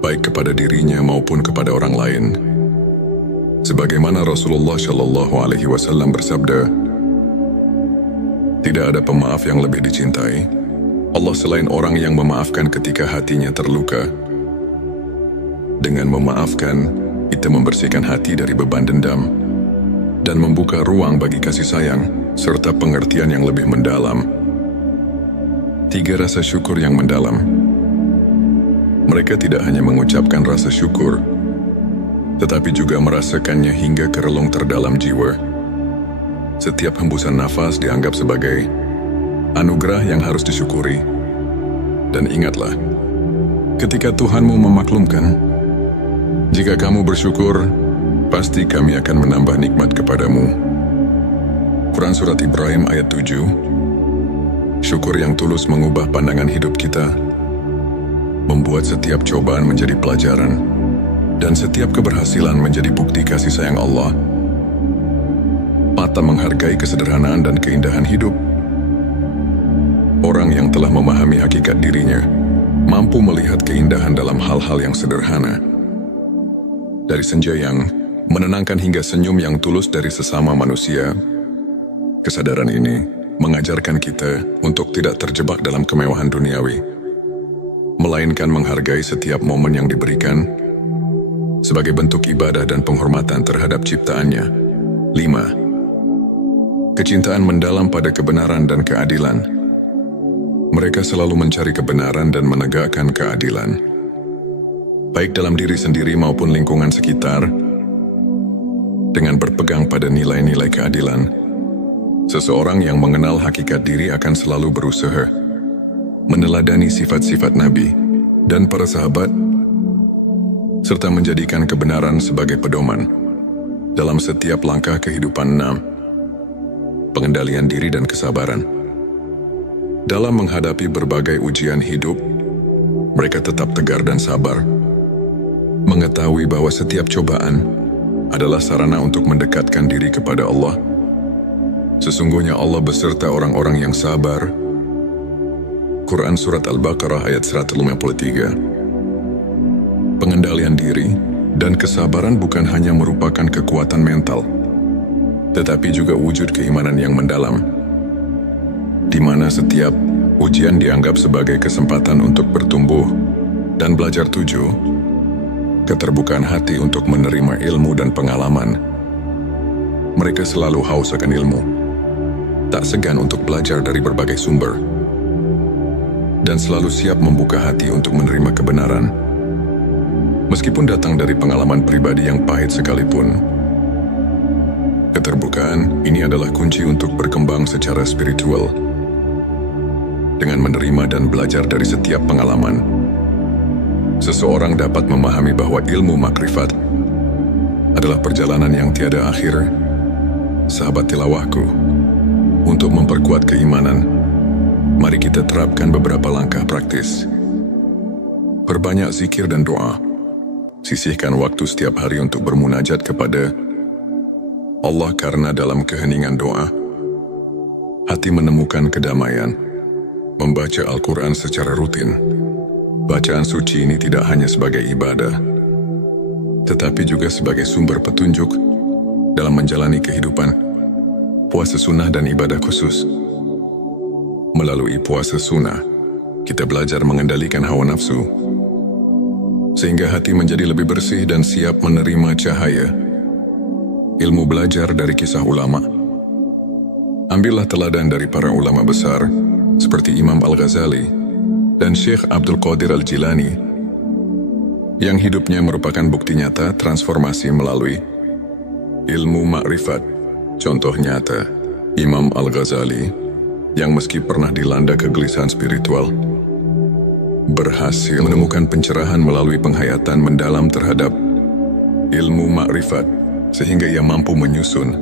baik kepada dirinya maupun kepada orang lain. Sebagaimana Rasulullah Shallallahu Alaihi Wasallam bersabda, tidak ada pemaaf yang lebih dicintai Allah selain orang yang memaafkan ketika hatinya terluka. Dengan memaafkan, kita membersihkan hati dari beban dendam dan membuka ruang bagi kasih sayang serta pengertian yang lebih mendalam. 3. Rasa syukur yang mendalam. Mereka tidak hanya mengucapkan rasa syukur, tetapi juga merasakannya hingga ke relung terdalam jiwa. Setiap hembusan nafas dianggap sebagai anugerah yang harus disyukuri. Dan ingatlah, ketika Tuhanmu memaklumkan, jika kamu bersyukur, pasti Kami akan menambah nikmat kepadamu. Quran Surat Ibrahim ayat 7. Syukur yang tulus mengubah pandangan hidup kita, membuat setiap cobaan menjadi pelajaran, dan setiap keberhasilan menjadi bukti kasih sayang Allah. 4. Menghargai kesederhanaan dan keindahan hidup. Orang yang telah memahami hakikat dirinya mampu melihat keindahan dalam hal-hal yang sederhana. Dari senja yang menenangkan hingga senyum yang tulus dari sesama manusia. Kesadaran ini mengajarkan kita untuk tidak terjebak dalam kemewahan duniawi, melainkan menghargai setiap momen yang diberikan sebagai bentuk ibadah dan penghormatan terhadap ciptaannya. 5. Kecintaan mendalam pada kebenaran dan keadilan. Mereka selalu mencari kebenaran dan menegakkan keadilan, baik dalam diri sendiri maupun lingkungan sekitar. Dengan berpegang pada nilai-nilai keadilan, seseorang yang mengenal hakikat diri akan selalu berusaha meneladani sifat-sifat Nabi dan para sahabat, serta menjadikan kebenaran sebagai pedoman dalam setiap langkah kehidupan. 6. Pengendalian diri dan kesabaran. Dalam menghadapi berbagai ujian hidup, mereka tetap tegar dan sabar, mengetahui bahwa setiap cobaan adalah sarana untuk mendekatkan diri kepada Allah. Sesungguhnya Allah beserta orang-orang yang sabar. Quran Surat Al-Baqarah ayat 153. Pengendalian diri dan kesabaran bukan hanya merupakan kekuatan mental, tetapi juga wujud keimanan yang mendalam, di mana setiap ujian dianggap sebagai kesempatan untuk bertumbuh dan belajar. 7. Keterbukaan hati untuk menerima ilmu dan pengalaman. Mereka selalu haus akan ilmu, tak segan untuk belajar dari berbagai sumber, dan selalu siap membuka hati untuk menerima kebenaran. Meskipun datang dari pengalaman pribadi yang pahit sekalipun, keterbukaan ini adalah kunci untuk berkembang secara spiritual. Dengan menerima dan belajar dari setiap pengalaman, seseorang dapat memahami bahwa ilmu makrifat adalah perjalanan yang tiada akhir. Sahabat tilawahku, untuk memperkuat keimanan, mari kita terapkan beberapa langkah praktis. Perbanyak zikir dan doa. Sisihkan waktu setiap hari untuk bermunajat kepada Allah, karena dalam keheningan doa, hati menemukan kedamaian. Membaca Al-Quran secara rutin. Bacaan suci ini tidak hanya sebagai ibadah, tetapi juga sebagai sumber petunjuk dalam menjalani kehidupan. Puasa sunnah dan ibadah khusus. Melalui puasa sunnah, kita belajar mengendalikan hawa nafsu, sehingga hati menjadi lebih bersih dan siap menerima cahaya ilmu. Belajar dari kisah ulama. Ambillah teladan dari para ulama besar, seperti Imam Al-Ghazali dan Syekh Abdul Qadir Al-Jilani, yang hidupnya merupakan bukti nyata transformasi melalui ilmu makrifat. Contoh nyata, Imam Al-Ghazali, yang meski pernah dilanda kegelisahan spiritual, berhasil menemukan pencerahan melalui penghayatan mendalam terhadap ilmu makrifat, sehingga ia mampu menyusun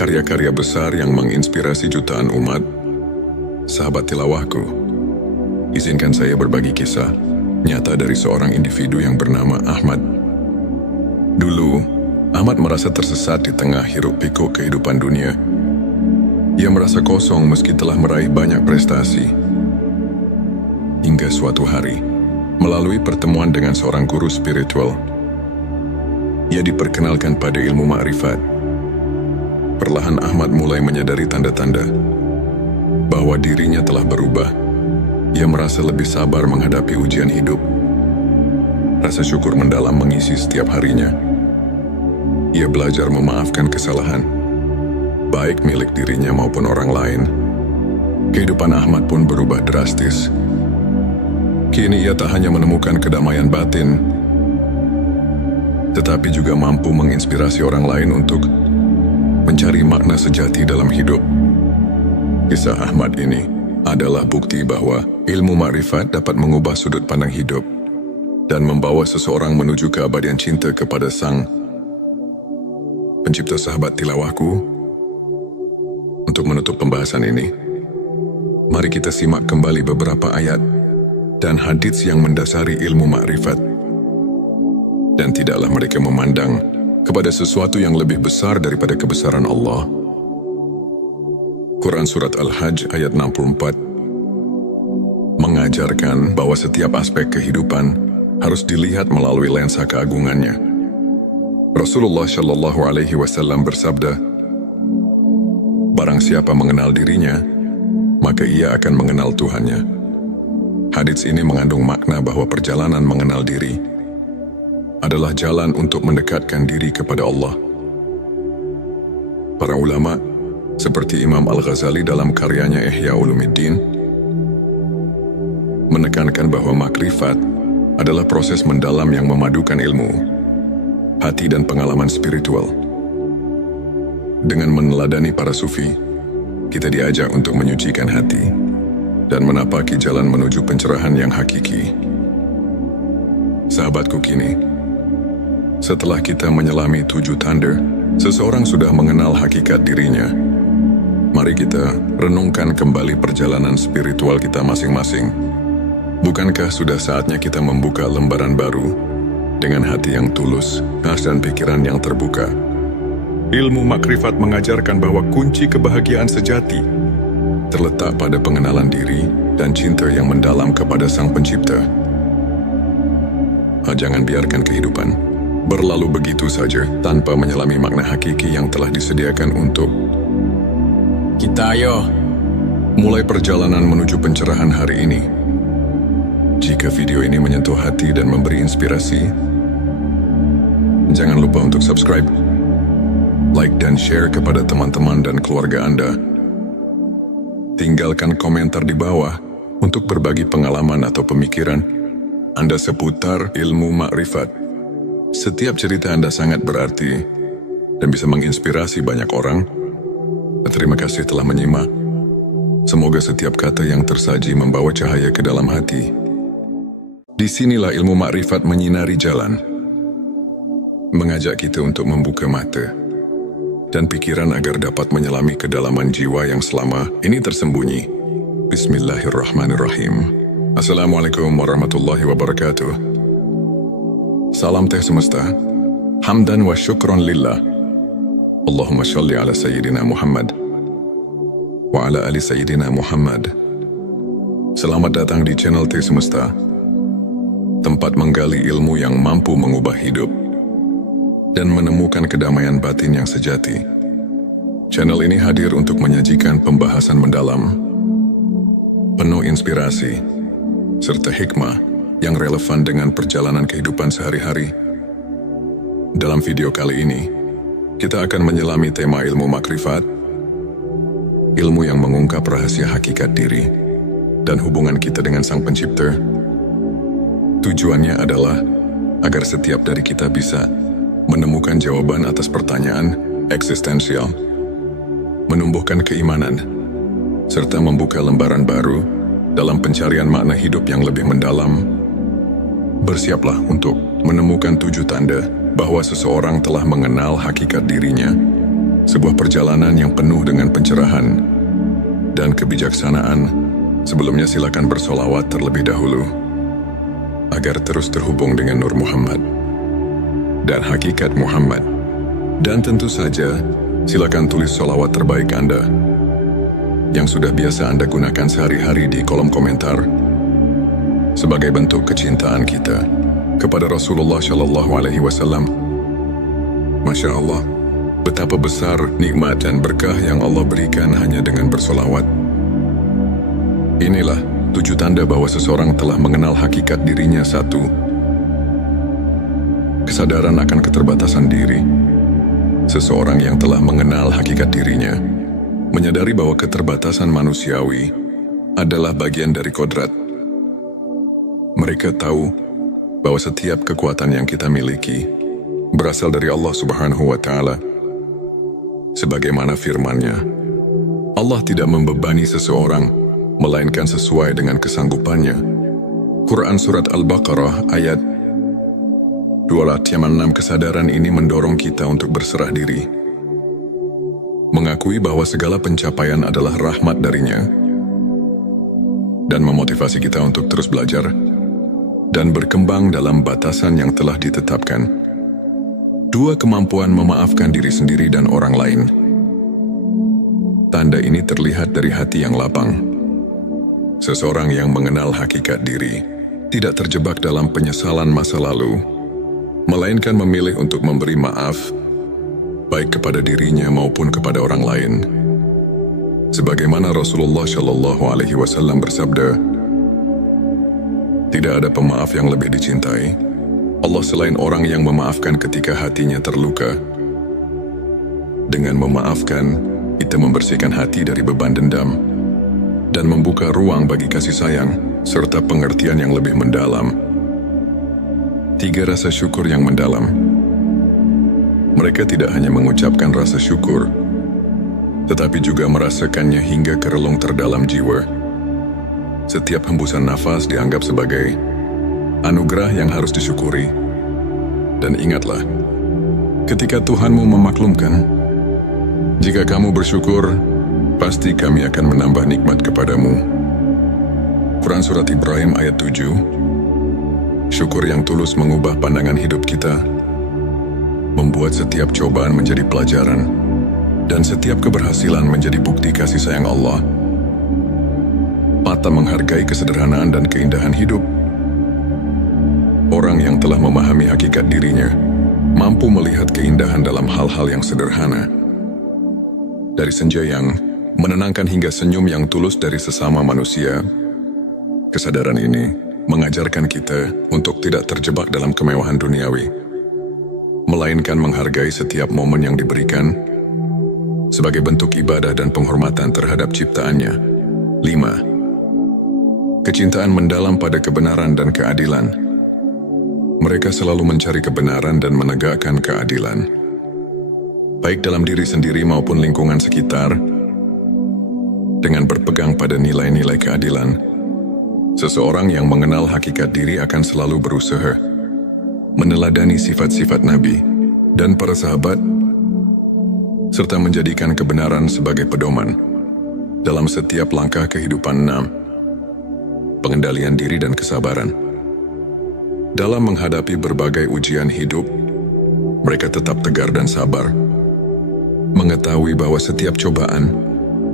karya-karya besar yang menginspirasi jutaan umat. Sahabat tilawahku, izinkan saya berbagi kisah nyata dari seorang individu yang bernama Ahmad. Dulu, Ahmad merasa tersesat di tengah hiruk-pikuk kehidupan dunia. Ia merasa kosong meski telah meraih banyak prestasi. Hingga suatu hari, melalui pertemuan dengan seorang guru spiritual, ia diperkenalkan pada ilmu makrifat. Perlahan Ahmad mulai menyadari tanda-tanda bahwa dirinya telah berubah. Ia merasa lebih sabar menghadapi ujian hidup. Rasa syukur mendalam mengisi setiap harinya. Ia belajar memaafkan kesalahan, baik milik dirinya maupun orang lain. Kehidupan Ahmad pun berubah drastis. Kini ia tak hanya menemukan kedamaian batin, tetapi juga mampu menginspirasi orang lain untuk mencari makna sejati dalam hidup. Kisah Ahmad ini adalah bukti bahwa ilmu makrifat dapat mengubah sudut pandang hidup dan membawa seseorang menuju keabadian cinta kepada Sang Pencipta. Sahabat tilawahku, untuk menutup pembahasan ini, mari kita simak kembali beberapa ayat dan hadits yang mendasari ilmu makrifat. Dan tidaklah mereka memandang kepada sesuatu yang lebih besar daripada kebesaran Allah. Quran Surat Al-Hajj ayat 64 mengajarkan bahwa setiap aspek kehidupan harus dilihat melalui lensa keagungannya. Rasulullah Shallallahu Alaihi Wasallam bersabda, "Barang siapa mengenal dirinya, maka ia akan mengenal Tuhannya." Hadits ini mengandung makna bahwa perjalanan mengenal diri adalah jalan untuk mendekatkan diri kepada Allah. Para ulama, seperti Imam Al-Ghazali dalam karyanya Ihya Ulumuddin, menekankan bahwa makrifat adalah proses mendalam yang memadukan ilmu, hati dan pengalaman spiritual. Dengan meneladani para sufi, kita diajak untuk menyucikan hati dan menapaki jalan menuju pencerahan yang hakiki. Sahabatku, kini, setelah kita menyelami 7 tanda, seseorang sudah mengenal hakikat dirinya. Mari kita renungkan kembali perjalanan spiritual kita masing-masing. Bukankah sudah saatnya kita membuka lembaran baru dengan hati yang tulus, dan pikiran yang terbuka? Ilmu makrifat mengajarkan bahwa kunci kebahagiaan sejati terletak pada pengenalan diri dan cinta yang mendalam kepada Sang Pencipta. Jangan biarkan kehidupan berlalu begitu saja tanpa menyelami makna hakiki yang telah disediakan untuk kita. Ayo, mulai perjalanan menuju pencerahan hari ini. Jika video ini menyentuh hati dan memberi inspirasi, jangan lupa untuk subscribe, like dan share kepada teman-teman dan keluarga Anda. Tinggalkan komentar di bawah untuk berbagi pengalaman atau pemikiran Anda seputar ilmu makrifat. Setiap cerita Anda sangat berarti dan bisa menginspirasi banyak orang. Terima kasih telah menyimak. Semoga setiap kata yang tersaji membawa cahaya ke dalam hati. Disinilah ilmu makrifat menyinari jalan, mengajak kita untuk membuka mata dan pikiran agar dapat menyelami kedalaman jiwa yang selama ini tersembunyi. Bismillahirrahmanirrahim. Assalamualaikum warahmatullahi wabarakatuh. Salam teh semesta. Hamdan wa syukron lillah. Allahumma sholli ala Sayyidina Muhammad wa ala ali Sayyidina Muhammad. Selamat datang di channel Teh Semesta, tempat menggali ilmu yang mampu mengubah hidup dan menemukan kedamaian batin yang sejati. Channel ini hadir untuk menyajikan pembahasan mendalam, penuh inspirasi, serta hikmah yang relevan dengan perjalanan kehidupan sehari-hari. Dalam video kali ini, kita akan menyelami tema ilmu makrifat, ilmu yang mengungkap rahasia hakikat diri dan hubungan kita dengan Sang Pencipta. Tujuannya adalah agar setiap dari kita bisa menemukan jawaban atas pertanyaan eksistensial, menumbuhkan keimanan, serta membuka lembaran baru dalam pencarian makna hidup yang lebih mendalam. Bersiaplah untuk menemukan 7 tanda bahwa seseorang telah mengenal hakikat dirinya, sebuah perjalanan yang penuh dengan pencerahan dan kebijaksanaan. Sebelumnya silakan bersolawat terlebih dahulu agar terus terhubung dengan Nur Muhammad dan hakikat Muhammad. Dan tentu saja, silakan tulis solawat terbaik Anda yang sudah biasa Anda gunakan sehari-hari di kolom komentar sebagai bentuk kecintaan kita kepada Rasulullah Shallallahu Alaihi Wasallam. Masya Allah, betapa besar nikmat dan berkah yang Allah berikan hanya dengan bersolawat. Inilah 7 tanda bahwa seseorang telah mengenal hakikat dirinya. 1. Kesadaran akan keterbatasan diri. Seseorang yang telah mengenal hakikat dirinya menyadari bahwa keterbatasan manusiawi adalah bagian dari kodrat. Mereka tahu bahwa setiap kekuatan yang kita miliki berasal dari Allah Subhanahu wa Ta'ala. Sebagaimana firman-Nya, Allah tidak membebani seseorang melainkan sesuai dengan kesanggupannya. Quran Surat Al-Baqarah ayat 206. Kesadaran ini mendorong kita untuk berserah diri, mengakui bahwa segala pencapaian adalah rahmat darinya, dan memotivasi kita untuk terus belajar dan berkembang dalam batasan yang telah ditetapkan. 2. Kemampuan memaafkan diri sendiri dan orang lain. Tanda ini terlihat dari hati yang lapang. Seseorang yang mengenal hakikat diri tidak terjebak dalam penyesalan masa lalu, melainkan memilih untuk memberi maaf, baik kepada dirinya maupun kepada orang lain. Sebagaimana Rasulullah Shallallahu Alaihi Wasallam bersabda, tidak ada pemaaf yang lebih dicintai Allah selain orang yang memaafkan ketika hatinya terluka. Dengan memaafkan, kita membersihkan hati dari beban dendam dan membuka ruang bagi kasih sayang serta pengertian yang lebih mendalam. 3. Rasa syukur yang mendalam. Mereka tidak hanya mengucapkan rasa syukur, tetapi juga merasakannya hingga ke relung terdalam jiwa. Setiap hembusan nafas dianggap sebagai anugerah yang harus disyukuri. Dan ingatlah, ketika Tuhanmu memaklumkan, jika kamu bersyukur, pasti kami akan menambah nikmat kepadamu. Quran Surat Ibrahim ayat 7. Syukur yang tulus mengubah pandangan hidup kita, membuat setiap cobaan menjadi pelajaran, dan setiap keberhasilan menjadi bukti kasih sayang Allah. Patah menghargai kesederhanaan dan keindahan hidup. Orang yang telah memahami hakikat dirinya mampu melihat keindahan dalam hal-hal yang sederhana. Dari senja yang menenangkan hingga senyum yang tulus dari sesama manusia. Kesadaran ini mengajarkan kita untuk tidak terjebak dalam kemewahan duniawi, melainkan menghargai setiap momen yang diberikan sebagai bentuk ibadah dan penghormatan terhadap ciptaannya. 5. Kecintaan mendalam pada kebenaran dan keadilan. Mereka selalu mencari kebenaran dan menegakkan keadilan, baik dalam diri sendiri maupun lingkungan sekitar. Dengan berpegang pada nilai-nilai keadilan, seseorang yang mengenal hakikat diri akan selalu berusaha meneladani sifat-sifat Nabi dan para sahabat, serta menjadikan kebenaran sebagai pedoman dalam setiap langkah kehidupan. 6. Pengendalian diri dan kesabaran. Dalam menghadapi berbagai ujian hidup, mereka tetap tegar dan sabar, mengetahui bahwa setiap cobaan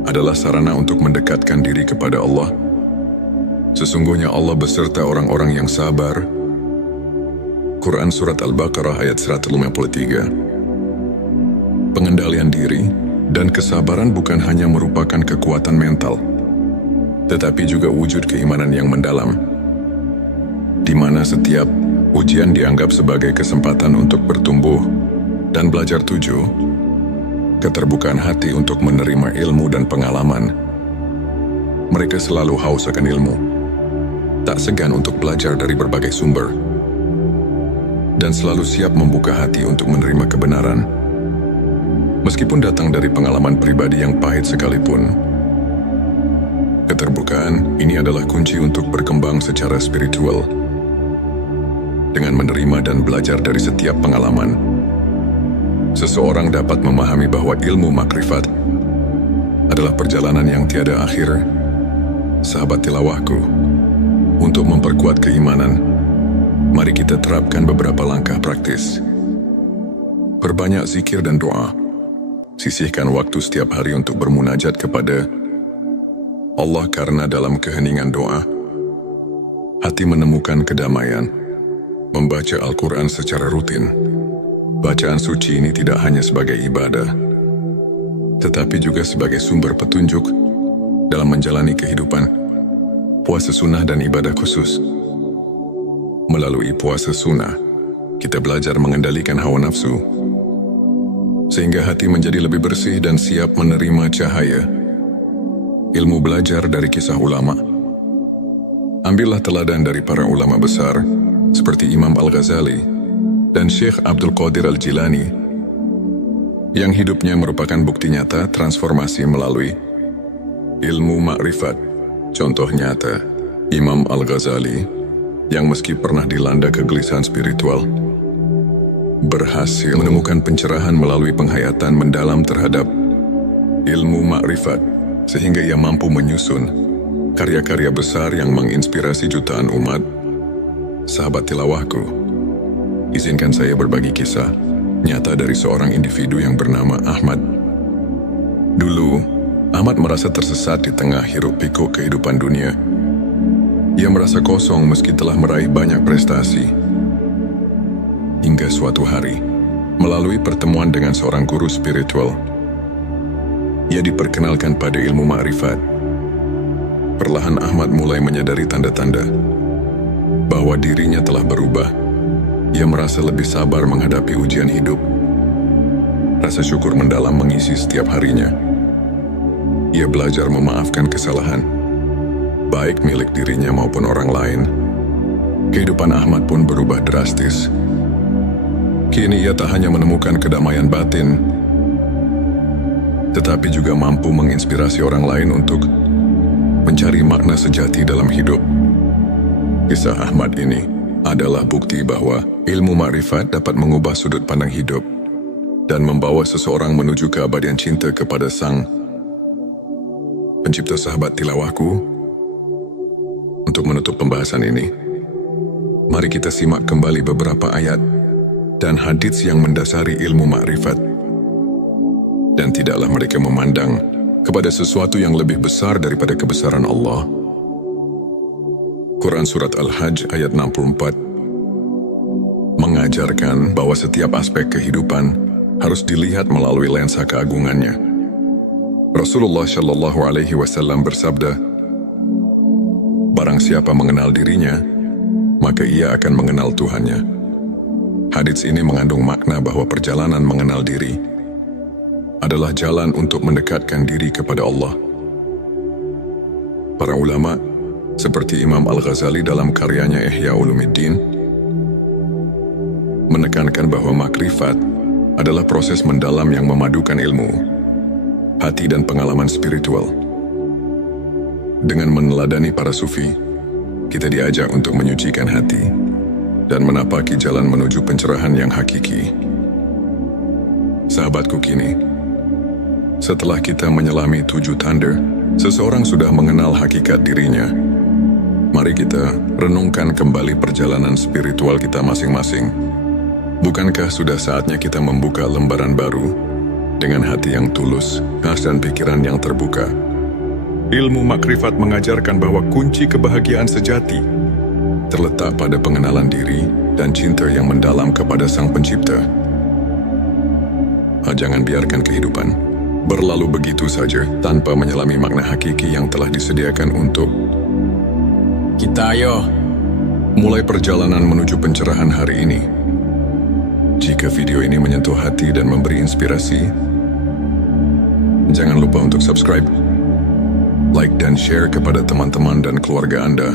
adalah sarana untuk mendekatkan diri kepada Allah. Sesungguhnya Allah beserta orang-orang yang sabar. Quran Surat Al-Baqarah ayat 153. Pengendalian diri dan kesabaran bukan hanya merupakan kekuatan mental, tetapi juga wujud keimanan yang mendalam, di mana setiap ujian dianggap sebagai kesempatan untuk bertumbuh dan belajar. 7. Keterbukaan hati untuk menerima ilmu dan pengalaman. Mereka selalu haus akan ilmu, tak segan untuk belajar dari berbagai sumber, dan selalu siap membuka hati untuk menerima kebenaran, meskipun datang dari pengalaman pribadi yang pahit sekalipun. Keterbukaan ini adalah kunci untuk berkembang secara spiritual. Dengan menerima dan belajar dari setiap pengalaman, seseorang dapat memahami bahwa ilmu makrifat adalah perjalanan yang tiada akhir. Sahabat tilawahku, untuk memperkuat keimanan, mari kita terapkan beberapa langkah praktis. Perbanyak zikir dan doa. Sisihkan waktu setiap hari untuk bermunajat kepada Allah, karena dalam keheningan doa, hati menemukan kedamaian. Membaca Al-Quran secara rutin. Bacaan suci ini tidak hanya sebagai ibadah, tetapi juga sebagai sumber petunjuk dalam menjalani kehidupan. Puasa sunnah dan ibadah khusus. Melalui puasa sunnah, kita belajar mengendalikan hawa nafsu, sehingga hati menjadi lebih bersih dan siap menerima cahaya ilmu. Belajar dari kisah ulama. Ambillah teladan dari para ulama besar, seperti Imam Al-Ghazali dan Syekh Abdul Qadir Al-Jilani, yang hidupnya merupakan bukti nyata transformasi melalui ilmu makrifat. Contoh nyata, Imam Al-Ghazali, yang meski pernah dilanda kegelisahan spiritual, berhasil menemukan pencerahan melalui penghayatan mendalam terhadap ilmu makrifat, sehingga ia mampu menyusun karya-karya besar yang menginspirasi jutaan umat. Sahabat tilawahku, izinkan saya berbagi kisah nyata dari seorang individu yang bernama Ahmad. Dulu, Ahmad merasa tersesat di tengah hiruk-pikuk kehidupan dunia. Ia merasa kosong meski telah meraih banyak prestasi. Hingga suatu hari, melalui pertemuan dengan seorang guru spiritual, ia diperkenalkan pada ilmu makrifat. Perlahan Ahmad mulai menyadari tanda-tanda bahwa dirinya telah berubah. Ia merasa lebih sabar menghadapi ujian hidup. Rasa syukur mendalam mengisi setiap harinya. Ia belajar memaafkan kesalahan, baik milik dirinya maupun orang lain. Kehidupan Ahmad pun berubah drastis. Kini ia tak hanya menemukan kedamaian batin, tetapi juga mampu menginspirasi orang lain untuk mencari makna sejati dalam hidup. Kisah Ahmad ini adalah bukti bahwa ilmu makrifat dapat mengubah sudut pandang hidup dan membawa seseorang menuju keabadian cinta kepada Sang Pencipta. Sahabat tilawahku, untuk menutup pembahasan ini, mari kita simak kembali beberapa ayat dan hadits yang mendasari ilmu makrifat. Dan tidaklah mereka memandang kepada sesuatu yang lebih besar daripada kebesaran Allah. Quran Surat Al-Hajj ayat 64 mengajarkan bahwa setiap aspek kehidupan harus dilihat melalui lensa keagungannya. Rasulullah Shallallahu Alaihi Wasallam bersabda, "Barang siapa mengenal dirinya, maka ia akan mengenal Tuhannya. Hadits ini mengandung makna bahwa perjalanan mengenal diri adalah jalan untuk mendekatkan diri kepada Allah. Para ulama, seperti Imam Al-Ghazali dalam karyanya Ihya Ulumuddin, menekankan bahwa makrifat adalah proses mendalam yang memadukan ilmu, hati dan pengalaman spiritual. Dengan meneladani para sufi, kita diajak untuk menyucikan hati dan menapaki jalan menuju pencerahan yang hakiki. Sahabatku kini, setelah kita menyelami 7 tanda, seseorang sudah mengenal hakikat dirinya. Mari kita renungkan kembali perjalanan spiritual kita masing-masing. Bukankah sudah saatnya kita membuka lembaran baru dengan hati yang tulus, dan pikiran yang terbuka? Ilmu makrifat mengajarkan bahwa kunci kebahagiaan sejati terletak pada pengenalan diri dan cinta yang mendalam kepada Sang Pencipta. Jangan biarkan kehidupan berlalu begitu saja tanpa menyelami makna hakiki yang telah disediakan untuk kita. Ayo, mulai perjalanan menuju pencerahan hari ini. Jika video ini menyentuh hati dan memberi inspirasi, jangan lupa untuk subscribe, like dan share kepada teman-teman dan keluarga Anda.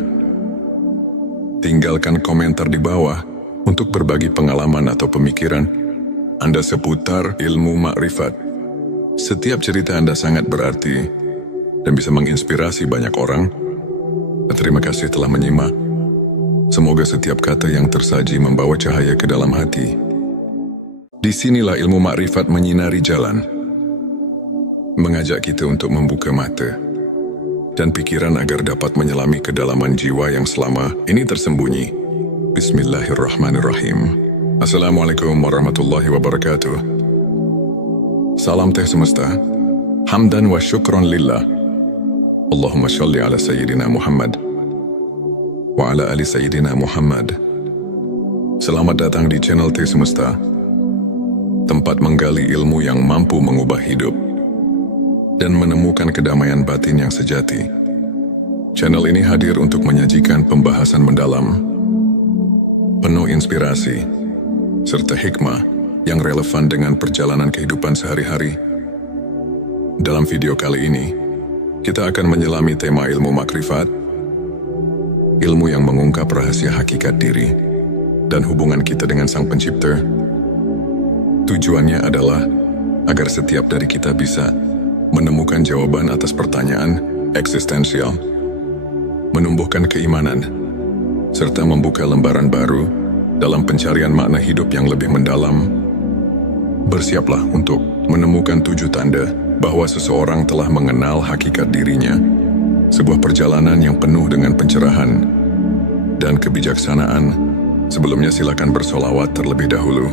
Tinggalkan komentar di bawah untuk berbagi pengalaman atau pemikiran Anda seputar ilmu makrifat. Setiap cerita Anda sangat berarti dan bisa menginspirasi banyak orang. Terima kasih telah menyimak. Semoga setiap kata yang tersaji membawa cahaya ke dalam hati. Disinilah ilmu makrifat menyinari jalan, mengajak kita untuk membuka mata dan pikiran agar dapat menyelami kedalaman jiwa yang selama ini tersembunyi. Bismillahirrahmanirrahim. Assalamualaikum warahmatullahi wabarakatuh. Salam teh semesta. Hamdan wa syukron lillah. Allahumma sholli ala Sayyidina Muhammad wa ala ali Sayyidina Muhammad. Selamat datang di channel Teh Semesta, tempat menggali ilmu yang mampu mengubah hidup dan menemukan kedamaian batin yang sejati. Channel ini hadir untuk menyajikan pembahasan mendalam, penuh inspirasi, serta hikmah yang relevan dengan perjalanan kehidupan sehari-hari. Dalam video kali ini, kita akan menyelami tema ilmu makrifat, ilmu yang mengungkap rahasia hakikat diri dan hubungan kita dengan Sang Pencipta. Tujuannya adalah agar setiap dari kita bisa menemukan jawaban atas pertanyaan eksistensial, menumbuhkan keimanan, serta membuka lembaran baru dalam pencarian makna hidup yang lebih mendalam. Bersiaplah untuk menemukan 7 tanda bahwa seseorang telah mengenal hakikat dirinya, sebuah perjalanan yang penuh dengan pencerahan dan kebijaksanaan. Sebelumnya silakan bersolawat terlebih dahulu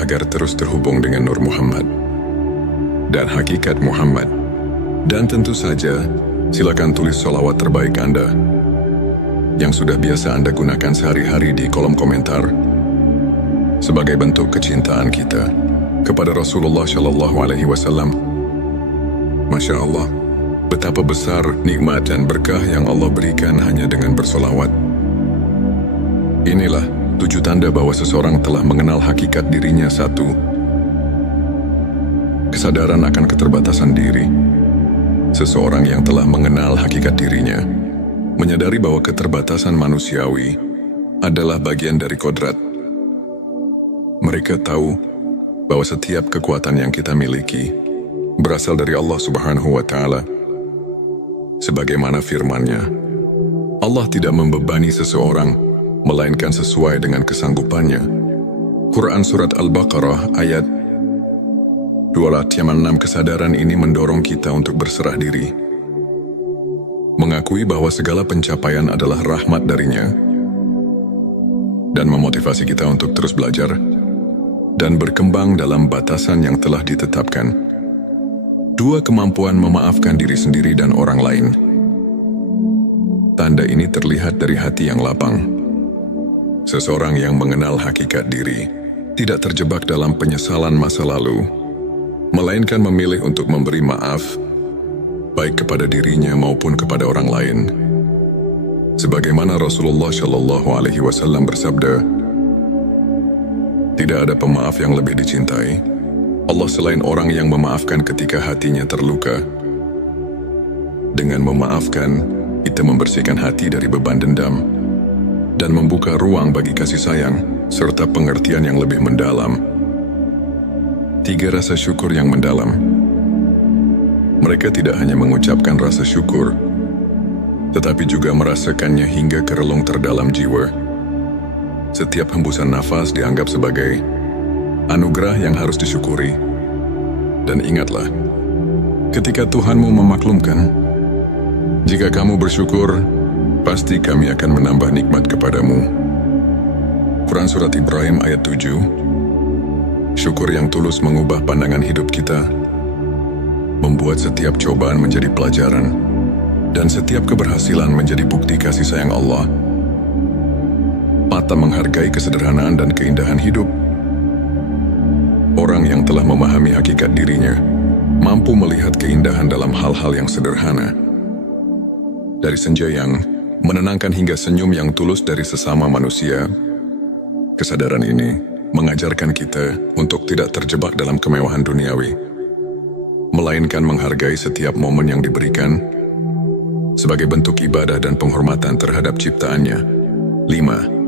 agar terus terhubung dengan Nur Muhammad dan hakikat Muhammad. Dan tentu saja, silakan tulis solawat terbaik Anda yang sudah biasa Anda gunakan sehari-hari di kolom komentar sebagai bentuk kecintaan kita kepada Rasulullah Shallallahu Alaihi Wasallam. Masya Allah, betapa besar nikmat dan berkah yang Allah berikan hanya dengan bersolawat. Inilah 7 tanda bahwa seseorang telah mengenal hakikat dirinya. 1. Kesadaran akan keterbatasan diri. Seseorang yang telah mengenal hakikat dirinya menyadari bahwa keterbatasan manusiawi adalah bagian dari kodrat. Mereka tahu bahwa setiap kekuatan yang kita miliki berasal dari Allah Subhanahu wa Ta'ala. Sebagaimana firman-Nya, Allah tidak membebani seseorang melainkan sesuai dengan kesanggupannya. Quran Surat Al-Baqarah ayat 256. Kesadaran ini mendorong kita untuk berserah diri, mengakui bahwa segala pencapaian adalah rahmat darinya, dan memotivasi kita untuk terus belajar dan berkembang dalam batasan yang telah ditetapkan. 2. Kemampuan memaafkan diri sendiri dan orang lain. Tanda ini terlihat dari hati yang lapang. Seseorang yang mengenal hakikat diri tidak terjebak dalam penyesalan masa lalu, melainkan memilih untuk memberi maaf, baik kepada dirinya maupun kepada orang lain. Sebagaimana Rasulullah Shallallahu Alaihi Wasallam bersabda, Tidak ada pemaaf yang lebih dicintai Allah selain orang yang memaafkan ketika hatinya terluka. Dengan memaafkan, kita membersihkan hati dari beban dendam dan membuka ruang bagi kasih sayang serta pengertian yang lebih mendalam. 3 rasa syukur yang mendalam. Mereka tidak hanya mengucapkan rasa syukur, tetapi juga merasakannya hingga ke relung terdalam jiwa. Setiap hembusan nafas dianggap sebagai anugerah yang harus disyukuri. Dan ingatlah, ketika Tuhanmu memaklumkan, jika kamu bersyukur, pasti kami akan menambah nikmat kepadamu. Quran Surat Ibrahim ayat 7. Syukur yang tulus mengubah pandangan hidup kita, membuat setiap cobaan menjadi pelajaran, dan setiap keberhasilan menjadi bukti kasih sayang Allah. Mata menghargai kesederhanaan dan keindahan hidup. Orang yang telah memahami hakikat dirinya, mampu melihat keindahan dalam hal-hal yang sederhana. Dari senja yang menenangkan hingga senyum yang tulus dari sesama manusia, kesadaran ini mengajarkan kita untuk tidak terjebak dalam kemewahan duniawi, melainkan menghargai setiap momen yang diberikan sebagai bentuk ibadah dan penghormatan terhadap ciptaannya. 5.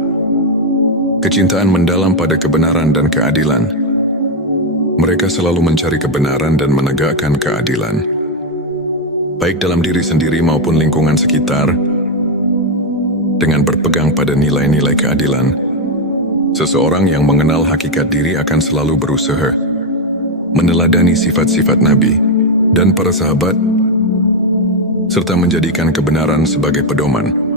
Kecintaan mendalam pada kebenaran dan keadilan. Mereka selalu mencari kebenaran dan menegakkan keadilan, baik dalam diri sendiri maupun lingkungan sekitar. Dengan berpegang pada nilai-nilai keadilan, seseorang yang mengenal hakikat diri akan selalu berusaha meneladani sifat-sifat Nabi dan para sahabat, serta menjadikan kebenaran sebagai pedoman.